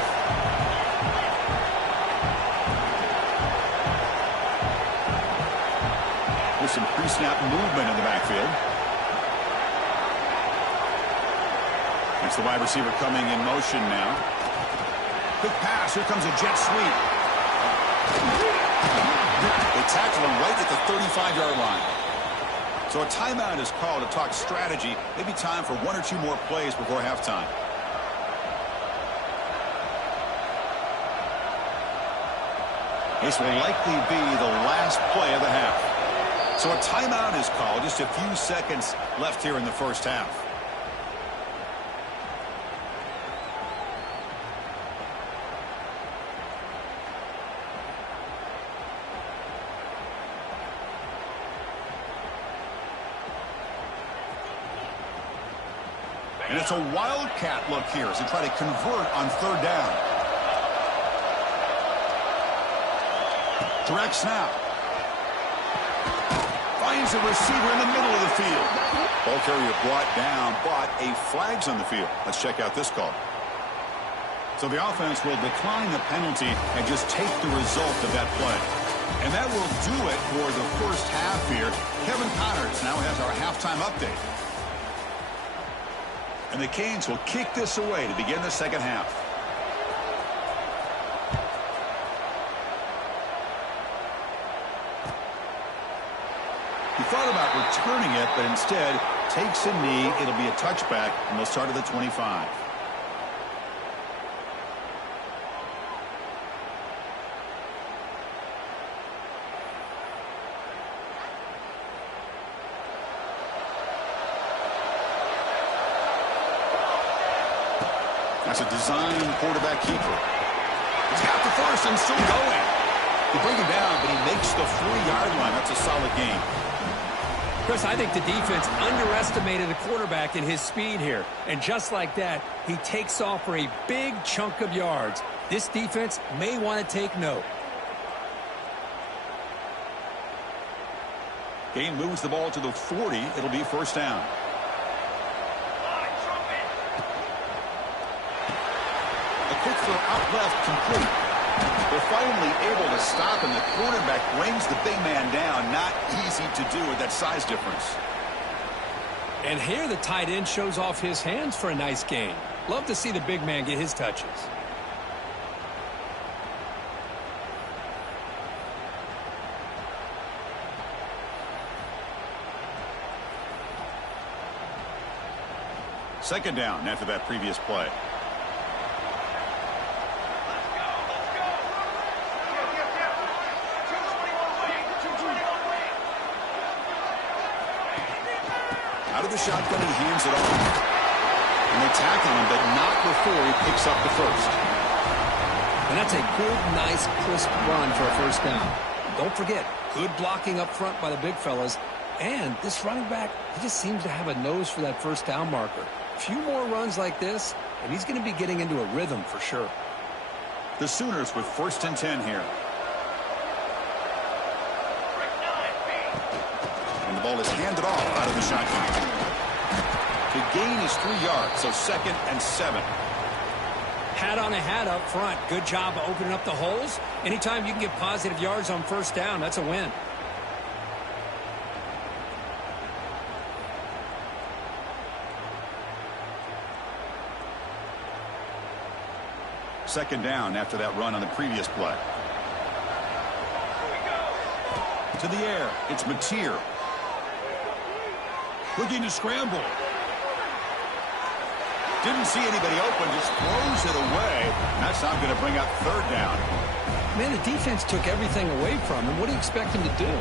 With some pre-snap movement in the backfield. It's the wide receiver coming in motion now. Quick pass. Here comes a jet sweep. They tackle him right at the 35-yard line. So a timeout is called to talk strategy. Maybe time for 1 or 2 more plays before halftime. This will likely be the last play of the half. So a timeout is called. Just a few seconds left here in the first half. And it's a wildcat look here as they try to convert on 3rd down. Direct snap. Finds a receiver in the middle of the field. Ball carrier brought down, but a flag's on the field. Let's check out this call. So the offense will decline the penalty and just take the result of that play. And that will do it for the first half here. Kevin Connors now has our halftime update. And the Canes will kick this away to begin the second half. He thought about returning it, but instead takes a knee. It'll be a touchback, and they'll start at the 25. That's a design quarterback keeper. He's got the first and still going. They bring him down, but he makes the 4-yard line. That's a solid game. Chris, I think the defense underestimated the quarterback in his speed here. And just like that, he takes off for a big chunk of yards. This defense may want to take note. Game moves the ball to the 40. It'll be first down. A quick throw out left, complete. They're finally able to stop him. The quarterback brings the big man down. Not easy to do with that size difference. And here the tight end shows off his hands for a nice gain. Love to see the big man get his touches. Second down after that previous play. Out of the shotgun, he hands it off. And they tackle him, but not before he picks up the first. And that's a good, nice, crisp run for a first down. Don't forget, good blocking up front by the big fellas. And this running back, he just seems to have a nose for that first down marker. A few more runs like this, and he's going to be getting into a rhythm for sure. The Sooners with first and 10 here. And the ball is handed off out of the shotgun. The gain is 3 yards, so second and 7. Hat on a hat up front. Good job of opening up the holes. Anytime you can get positive yards on first down, that's a win. Second down after that run on the previous play. To the air, it's Mateer. Looking to scramble. Didn't see anybody open, just throws it away. And that's not going to bring up third down. Man, the defense took everything away from him. What do you expect him to do?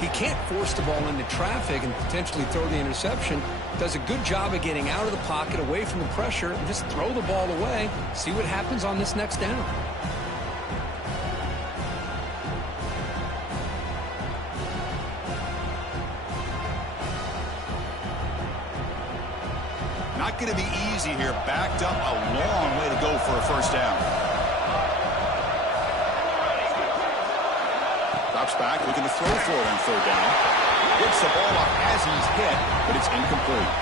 He can't force the ball into traffic and potentially throw the interception. Does a good job of getting out of the pocket, away from the pressure, and just throw the ball away. See what happens on this next down. Not going to be easy here. Backed up a long way to go for a first down. Drops back, looking to throw for it on third down. Gets the ball up as he's hit, but it's incomplete.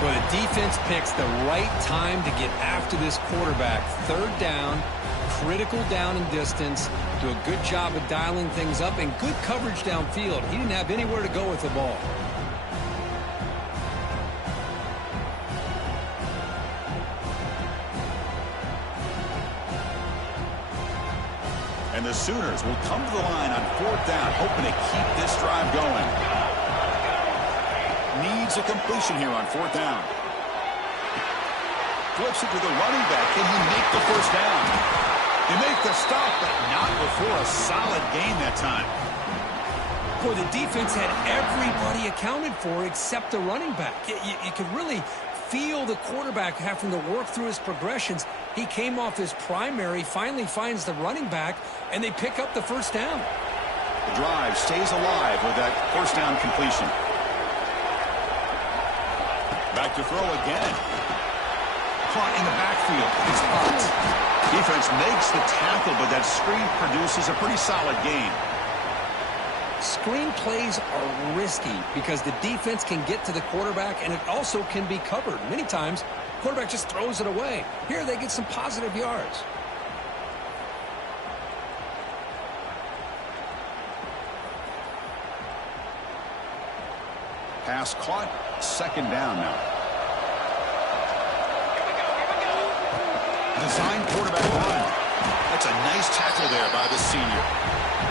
Well, the defense picks the right time to get after this quarterback. Third down, critical down and distance. Do a good job of dialing things up and good coverage downfield. He didn't have anywhere to go with the ball. And the Sooners will come to the line on fourth down, hoping to keep this drive going. Needs a completion here on fourth down. Flips it to the running back. Can he make the first down? They make the stop, but not before a solid gain that time. Boy, the defense had everybody accounted for except the running back. You could really feel the quarterback having to work through his progressions. He came off his primary, finally finds the running back, and they pick up the first down. The drive stays alive with that first down completion. Back to throw again. Caught in the backfield. It's out. Defense makes the tackle, but that screen produces a pretty solid gain. Screen plays are risky because the defense can get to the quarterback, and it also can be covered. Many times, the quarterback just throws it away. Here, they get some positive yards. Pass caught. Second down now. Design quarterback run. That's a nice tackle there by the senior.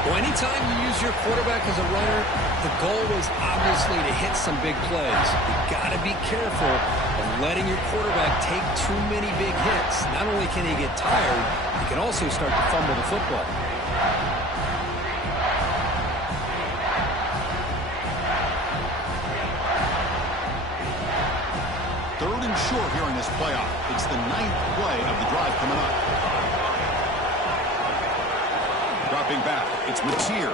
Well, anytime you use your quarterback as a runner, the goal is obviously to hit some big plays. You've got to be careful of letting your quarterback take too many big hits. Not only can he get tired, he can also start to fumble the football. Third and short here in this playoff. It's the 9th play of the drive coming up. Dropping back, it's Mateer.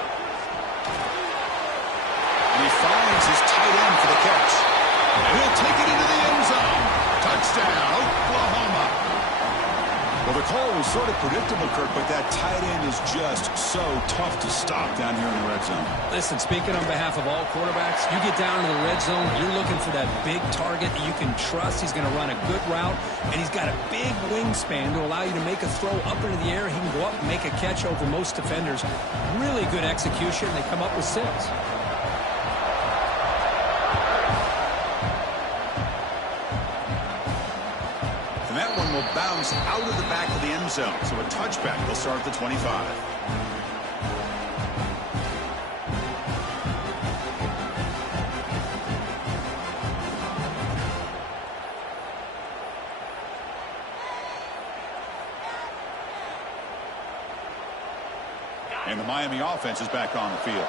And he finds his tight end for the catch. And he'll take it into the end zone. Touchdown, Oklahoma. Well, the call was sort of predictable, Kirk, but that tight end is just so tough to stop down here in the red zone. Listen, speaking on behalf of all quarterbacks, you get down to the red zone, you're looking for that big target that you can trust. He's going to run a good route, and he's got a big wingspan to allow you to make a throw up into the air. He can go up and make a catch over most defenders. Really good execution. They come up with 6. Will bounce out of the back of the end zone. So a touchback will start at the 25. And the Miami offense is back on the field.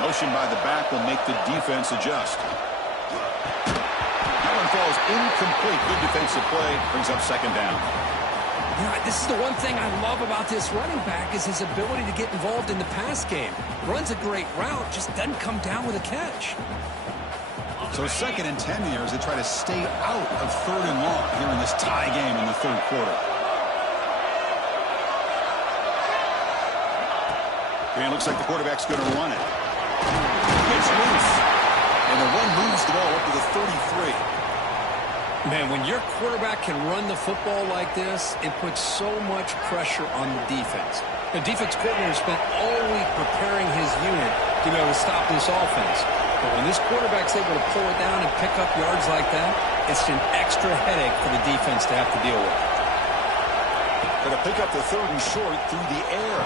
Motion by the back will make the defense adjust. Falls incomplete. Good defensive play. Brings up second down. Yeah, this is the one thing I love about this running back is his ability to get involved in the pass game. Runs a great route, just doesn't come down with a catch. So 2nd and 10 here as they try to stay out of 3rd and long here in this tie game in the 3rd quarter. And it looks like the quarterback's going to run it. Gets loose. And the run moves the ball up to the 33. Man, when your quarterback can run the football like this, it puts so much pressure on the defense. The defense coordinator spent all week preparing his unit to be able to stop this offense. But when this quarterback's able to pull it down and pick up yards like that, it's an extra headache for the defense to have to deal with. Going to pick up the 3rd and short through the air.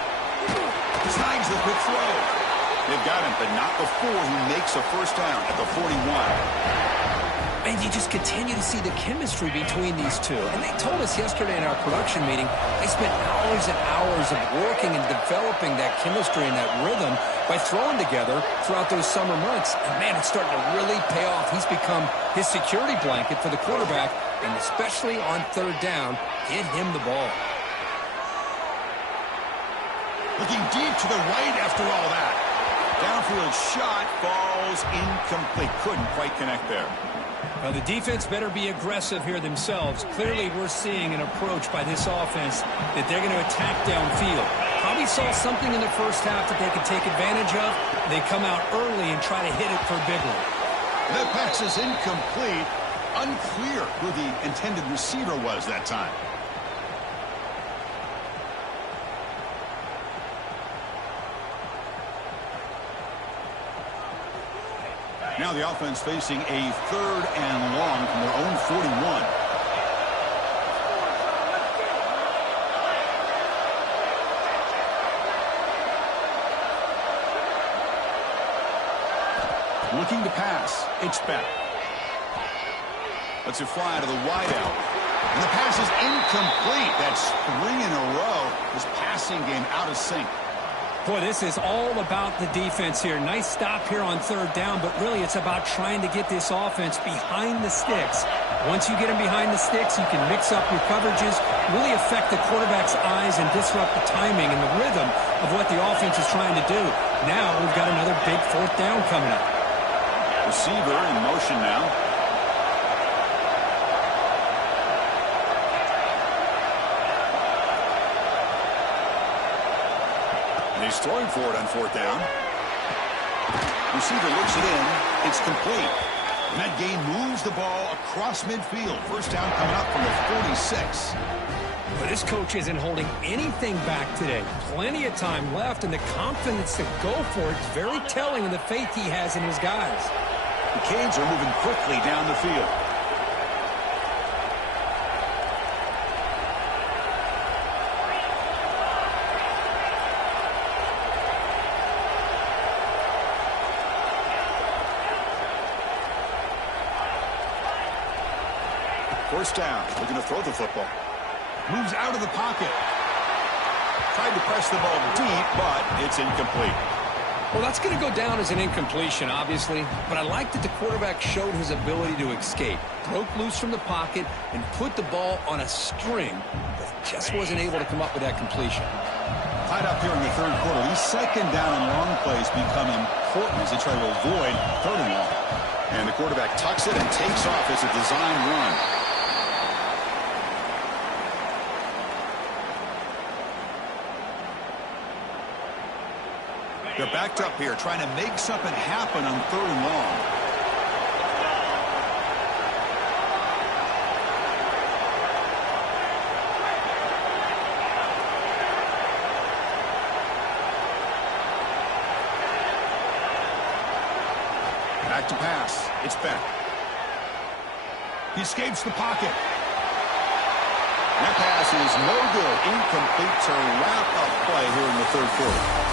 Snags the quick throw. They've got him, but not before he makes a first down at the 41. And you just continue to see the chemistry between these two. And they told us yesterday in our production meeting, they spent hours and hours of working and developing that chemistry and that rhythm by throwing together throughout those summer months. And, man, it's starting to really pay off. He's become his security blanket for the quarterback, and especially on 3rd down, get him the ball. Looking deep to the right after all that. Downfield shot falls incomplete. Couldn't quite connect there. Well, the defense better be aggressive here themselves. Clearly, we're seeing an approach by this offense that they're going to attack downfield. Probably saw something in the first half that they could take advantage of. They come out early and try to hit it for a big one. That pass is incomplete. Unclear who the intended receiver was that time. Now the offense facing a 3rd and long from their own 41. Looking to pass. It's back. Lets it fly to the wideout. And the pass is incomplete. That's 3 in a row. This passing game out of sync. Boy, this is all about the defense here. Nice stop here on 3rd down, but really it's about trying to get this offense behind the sticks. Once you get them behind the sticks, you can mix up your coverages, really affect the quarterback's eyes and disrupt the timing and the rhythm of what the offense is trying to do. Now we've got another big 4th down coming up. Receiver in motion now. He's throwing for it on 4th down. Receiver looks it in. It's complete. And that gain moves the ball across midfield. First down coming up from the 46. But this coach isn't holding anything back today. Plenty of time left, and the confidence to go for it is very telling in the faith he has in his guys. The Canes are moving quickly down the field. First down, looking to throw the football. Moves out of the pocket. Tried to press the ball deep, but it's incomplete. Well, that's going to go down as an incompletion, obviously, but I like that the quarterback showed his ability to escape, broke loose from the pocket, and put the ball on a string, but just wasn't able to come up with that completion. Tied up here in the third quarter. These second down and long plays become important as they try to avoid third and long. And the quarterback tucks it and takes off as a design run. They're backed up here trying to make something happen on third and long. Back to pass. It's Beck. He escapes the pocket. That pass is no good. Incomplete to wrap up play here in the third quarter.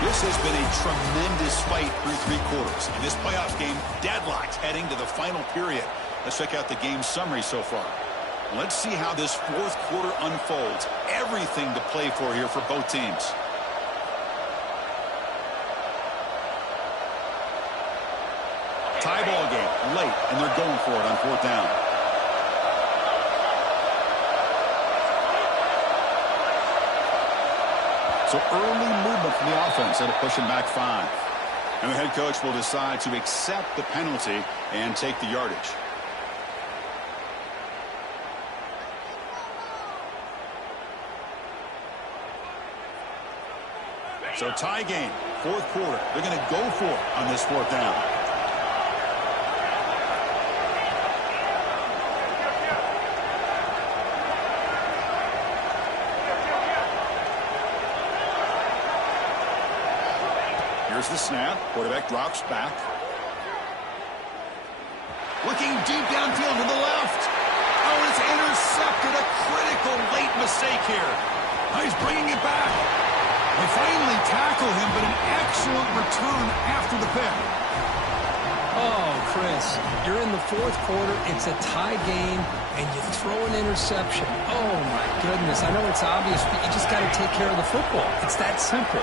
This has been a tremendous fight through three quarters. In this playoff game, deadlocked heading to the final period. Let's check out the game summary so far. Let's see how this fourth quarter unfolds. Everything to play for here for both teams. Tie ball game late, and they're going for it on fourth down. So early movement from the offense that'll push him back 5. And the head coach will decide to accept the penalty and take the yardage. So tie game, fourth quarter. They're going to go for it on this fourth down. Here's the snap. Quarterback drops back. Looking deep downfield to the left. Oh, it's intercepted. A critical late mistake here. Oh, he's bringing it back. They finally tackle him, but an excellent return after the pick. Oh, Chris, you're in the fourth quarter. It's a tie game, and you throw an interception. Oh, my goodness. I know it's obvious, but you just got to take care of the football. It's that simple.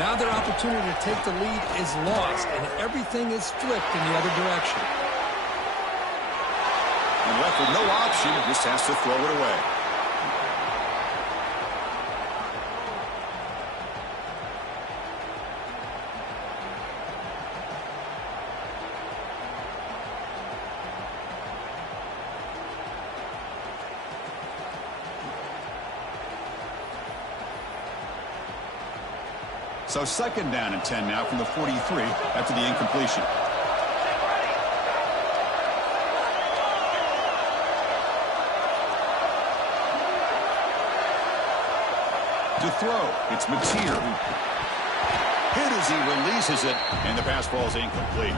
Now their opportunity to take the lead is lost, and everything is flipped in the other direction. And left with no option, just has to throw it away. So second down and 10 now from the 43 after the incompletion. To throw, it's Mateer. Hit as he releases it, and the pass ball is incomplete.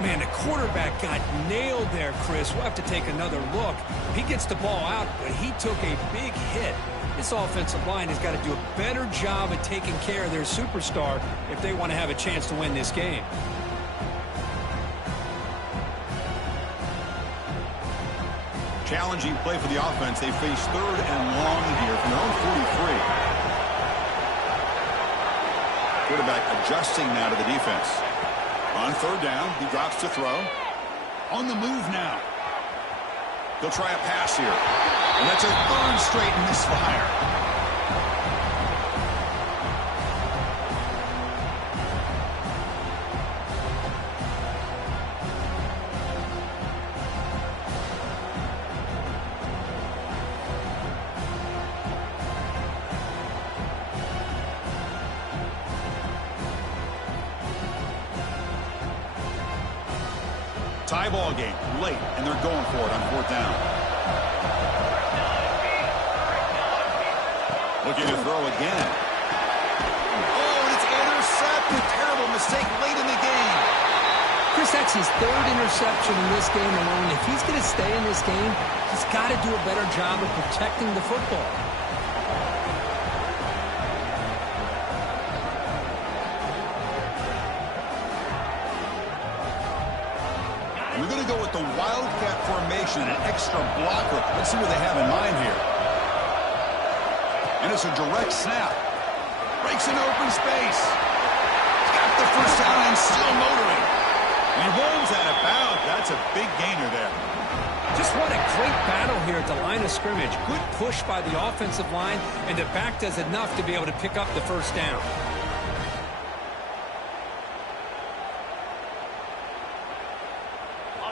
Man, the quarterback got nailed there, Chris. We'll have to take another look. He gets the ball out, but he took a big hit. This offensive line has got to do a better job of taking care of their superstar if they want to have a chance to win this game. Challenging play for the offense. They face third and long here from their own 43. Quarterback adjusting now to the defense. On third down, he drops to throw. On the move now. He'll try a pass here. And that's a third straight misfire. Tie ball game late, and they're going for it on fourth down. Looking to throw again. Oh, and it's intercepted. Terrible mistake late in the game. Chris, that's his third interception in this game alone. If he's going to stay in this game, he's got to do a better job of protecting the football. We're going to go with the Wildcat formation, an extra blocker. Let's see what they have in mind here. And it's a direct snap. Breaks an open space. He's got the the first down and still motoring. And he runs out of bounds. That's a big gainer there. Just what a great battle here at the line of scrimmage. Good push by the offensive line, and the back does enough to be able to pick up the first down.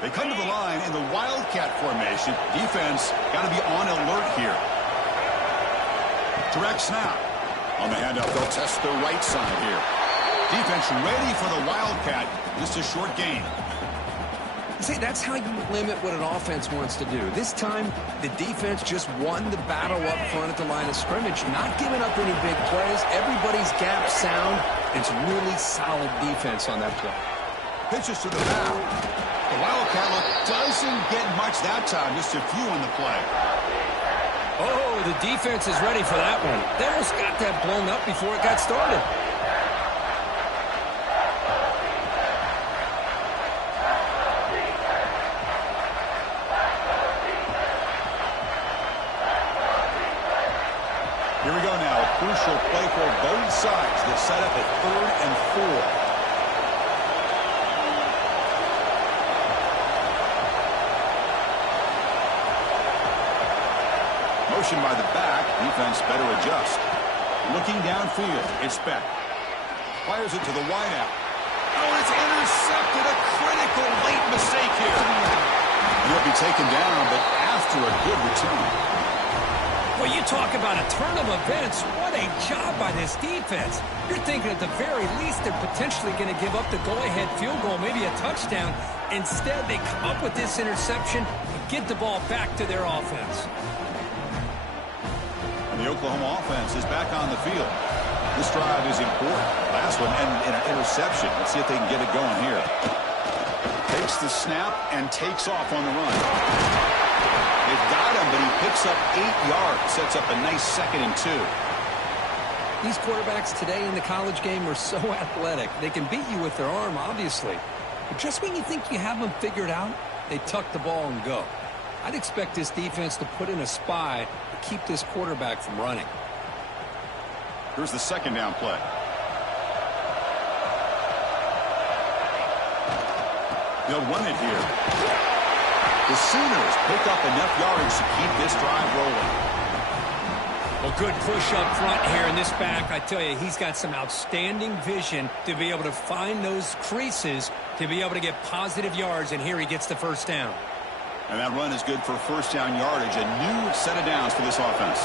They come to the line in the Wildcat formation. Defense got to be on alert here. Direct snap. On the handoff, they'll test the right side here. Defense ready for the Wildcat. Just a short gain. See, that's how you limit what an offense wants to do. This time, the defense just won the battle up front at the line of scrimmage, not giving up any big plays. Everybody's gap sound. It's really solid defense on that play. Pitches to the back. The Wildcat look doesn't get much that time. Just a few on the play. Oh, the defense is ready for that one. They almost got that blown up before it got started. Here we go now. A crucial play for both sides. They set up at 3rd and 4. Motion by the back. Defense better adjust. Looking downfield. It's Beck. Fires it to the wideout. Oh, it's intercepted. A critical late mistake here. He'll be taken down, but after a good return. Well, you talk about a turn of events. What a job by this defense. You're thinking at the very least they're potentially going to give up the go-ahead field goal, maybe a touchdown. Instead, they come up with this interception and get the ball back to their offense. And the Oklahoma offense is back on the field. This drive is important. Last one and an interception. Let's see if they can get it going here. Takes the snap and takes off on the run. They've got him, but he picks up 8 yards. Sets up a nice 2nd and 2. These quarterbacks today in the college game are so athletic. They can beat you with their arm, obviously. But just when you think you have them figured out, they tuck the ball and go. I'd expect this defense to put in a spy to keep this quarterback from running. Here's the 2nd down play. They'll run it here. The Sooners pick up enough yardage to keep this drive rolling. Well, good push up front here in this back. I tell you, he's got some outstanding vision to be able to find those creases to be able to get positive yards, and here he gets the first down. And that run is good for first down yardage. A new set of downs for this offense.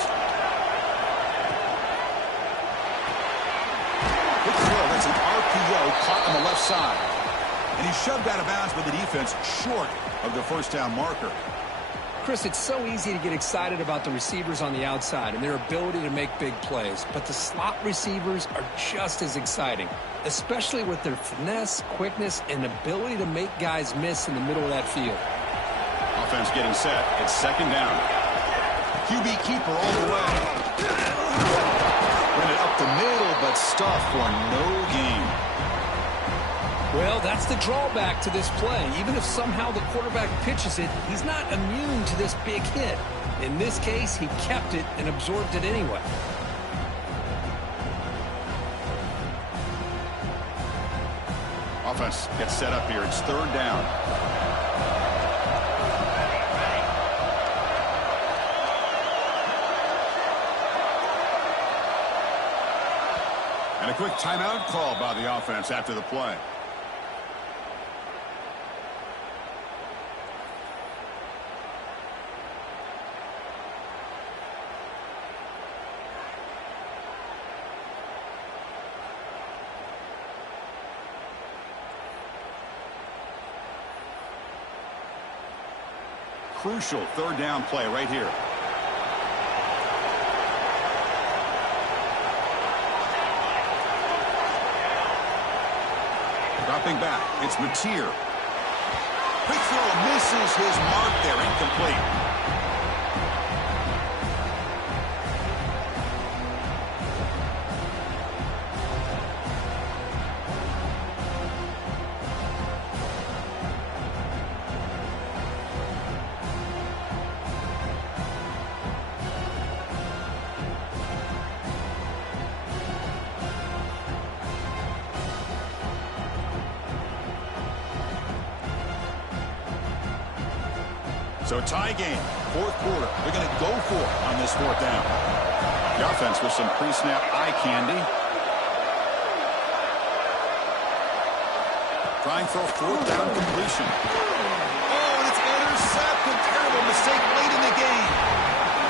Good throw. That's an RPO caught on the left side. And he shoved out of bounds with the defense short of the first down marker. Chris, it's so easy to get excited about the receivers on the outside and their ability to make big plays. But the slot receivers are just as exciting, especially with their finesse, quickness, and ability to make guys miss in the middle of that field. Offense getting set. It's 2nd down. QB keeper all the way. Run it up the middle, but stuff for no gain. Well, that's the drawback to this play. Even if somehow the quarterback pitches it, he's not immune to this big hit. In this case, he kept it and absorbed it anyway. Offense gets set up here. It's 3rd down. And a quick timeout call by the offense after the play. Crucial 3rd down play right here. Dropping back, it's Mateer. Quick throw, misses his mark there, incomplete. So tie game, fourth quarter. They're going to go for it on this fourth down. The offense with some pre-snap eye candy. Trying for a fourth down completion. Oh, and it's intercepted. Terrible mistake late in the game.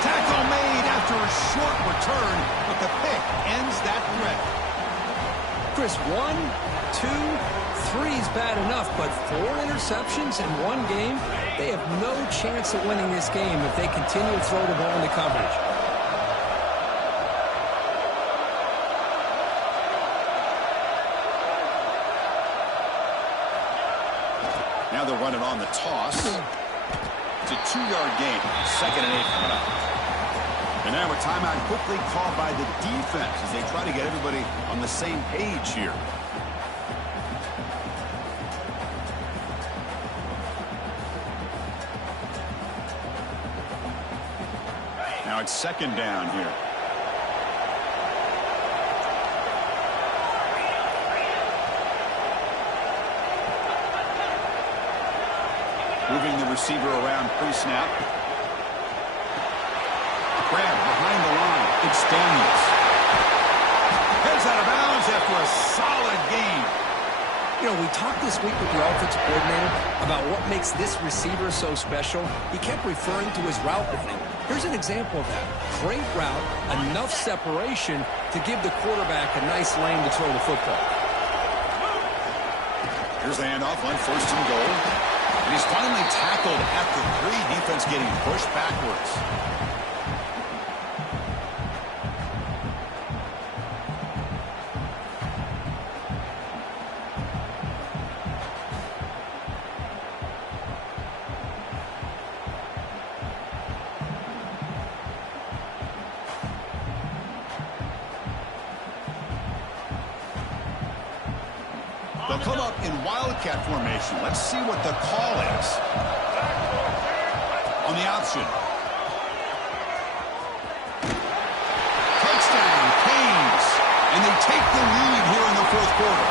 Tackle made after a short return, but the pick ends that threat. Chris, 1, 2, 3 is bad enough, but 4 interceptions in one game, they have no chance of winning this game if they continue to throw the ball into coverage. Now they'll run it on the toss. It's a 2-yard gain. 2nd and 8 coming up. And now a timeout quickly called by the defense as they try to get everybody on the same page here. Now it's 2nd down here. Moving the receiver around pre-snap. Grab behind the line. It's Daniels. Heads out of bounds after a solid game. You know, we talked this week with the offensive coordinator about what makes this receiver so special. He kept referring to his route running. Here's an example of that. Great route, enough separation to give the quarterback a nice lane to throw the football. Here's the handoff on 1st and goal. And he's finally tackled at the 3. Defense getting pushed backwards. They'll come up in wildcat formation. Let's see what the call is. On the option. Touchdown, Canes. And they take the lead here in the fourth quarter.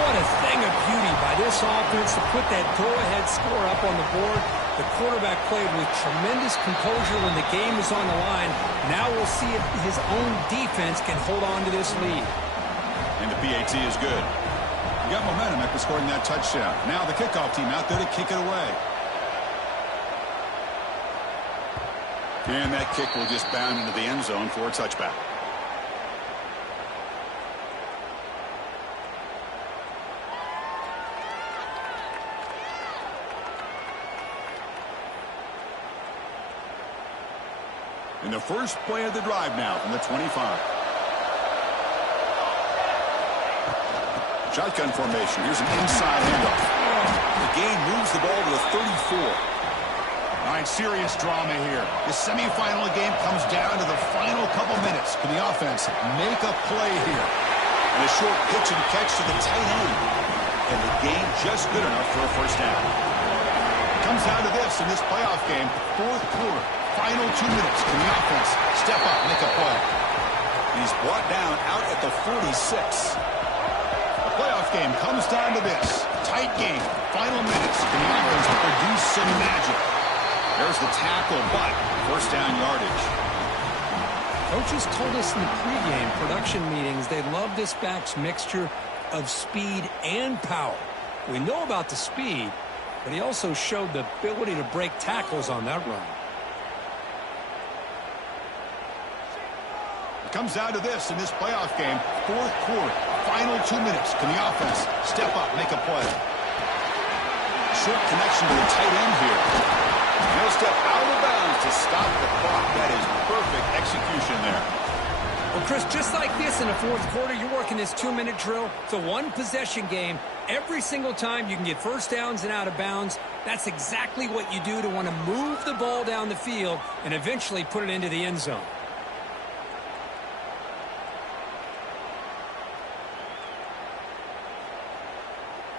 What a thing of beauty by this offense to put that go-ahead score up on the board. The quarterback played with tremendous composure when the game was on the line. Now we'll see if his own defense can hold on to this lead. And the PAT is good. You got momentum after scoring that touchdown. Now the kickoff team out there to kick it away. And that kick will just bound into the end zone for a touchback. In the first play of the drive now from the 25. Shotgun formation. Here's an inside handoff. The game moves the ball to the 34. All right, serious drama here. The semifinal game comes down to the final couple minutes. Can the offense make a play here? And a short pitch and catch to the tight end. And the game just good enough for a first down. Comes down to this in this playoff game. Fourth quarter. Final 2 minutes. Can the offense step up, make a play? He's brought down out at the 46. Playoff game comes down to this. Tight game. Final minutes. Can the offense produce some magic? There's the tackle, but first down yardage. Coaches told us in the pregame production meetings they love this back's mixture of speed and power. We know about the speed, but he also showed the ability to break tackles on that run. Comes down to this in this playoff game. Fourth quarter. Final 2 minutes. Can the offense step up, make a play? Short connection to the tight end here. No step out of bounds to stop the clock. That is perfect execution there. Well, Chris, just like this in the fourth quarter, you're working this 2-minute drill. It's a one-possession game. Every single time you can get first downs and out of bounds. That's exactly what you do to want to move the ball down the field and eventually put it into the end zone.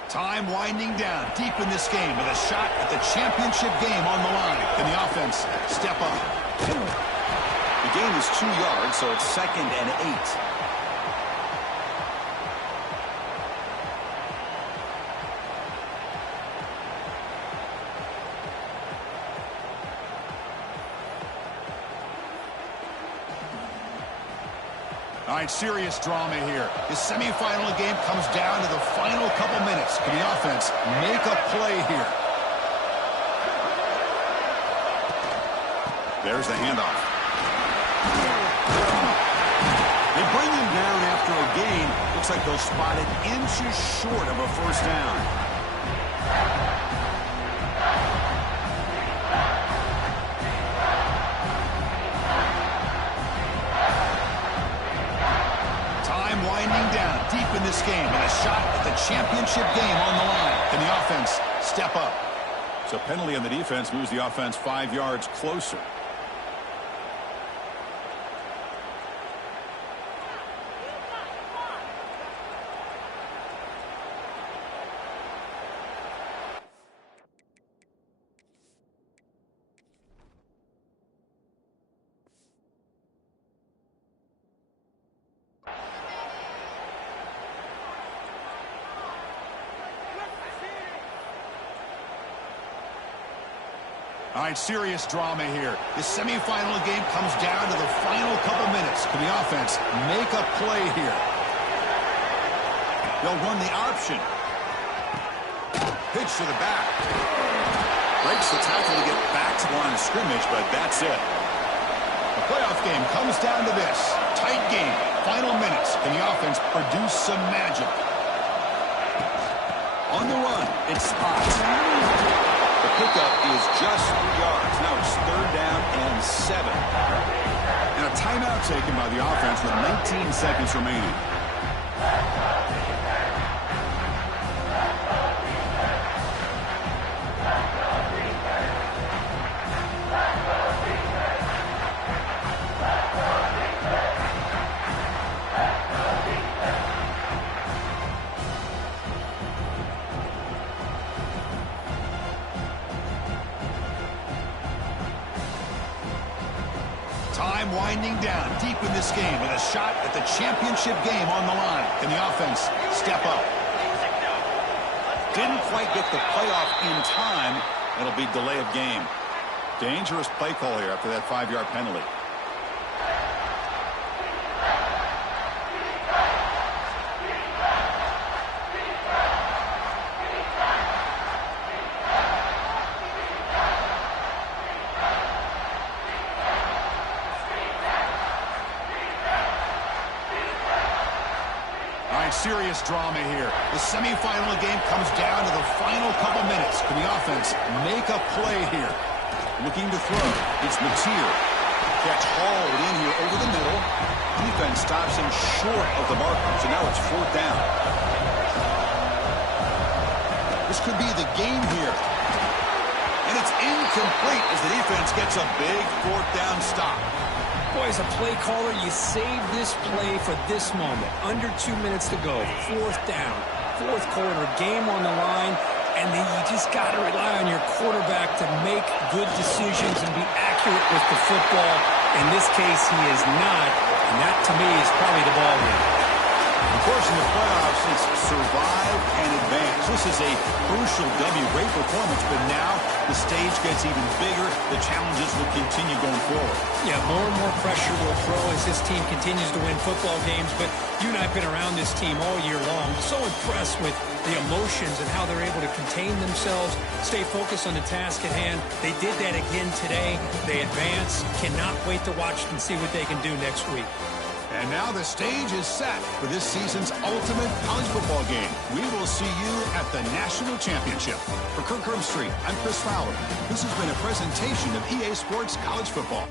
Time winding down deep in this game with a shot at the championship game on the line. Can the offense step up? The game is 2 yards, so it's 2nd and 8. All right, serious drama here. The semifinal game comes down to the final couple minutes. Can the offense make a play here? There's the handoff. They bring him down after a gain. Looks like they'll spot it inches short of a first down. Winding down deep in this game, and a shot at the championship game on the line. Can the offense step up? So penalty on the defense moves the offense 5 yards closer. All right, serious drama here. The semifinal game comes down to the final couple minutes. Can the offense make a play here? They'll run the option. Pitch to the back. Breaks the tackle to get back to the line of scrimmage, but that's it. The playoff game comes down to this. Tight game. Final minutes. Can the offense produce some magic? On the run, it's Spots. The pickup is just 3 yards. Now it's 3rd down and 7. And a timeout taken by the offense with 19 seconds remaining. Time winding down deep in this game with a shot at the championship game on the line. Can the offense step up? Didn't quite get the playoff in time. It'll be delay of game. Dangerous play call here after that 5-yard penalty. Serious drama here. The semifinal game comes down to the final couple minutes. Can the offense make a play here? Looking to throw. It's Mateer. Catch hauled in here over the middle. Defense stops him short of the marker. So now it's 4th down. This could be the game here. And it's incomplete as the defense gets a big 4th down stop. Boy, as a play caller, you save this play for this moment. Under 2 minutes to go. 4th down. 4th quarter. Game on the line. And then you just got to rely on your quarterback to make good decisions and be accurate with the football. In this case, he is not. And that, to me, is probably the ball game. Of course, in the playoffs, it's survive and advance. This is a crucial W. Great performance, but now the stage gets even bigger. The challenges will continue going forward. Yeah, more and more pressure will grow as this team continues to win football games. But you and I have been around this team all year long. So impressed with the emotions and how they're able to contain themselves, stay focused on the task at hand. They did that again today. They advance. Cannot wait to watch and see what they can do next week. And now the stage is set for this season's ultimate college football game. We will see you at the National Championship. For Kirk Herbstreit, I'm Chris Fowler. This has been a presentation of EA Sports College Football.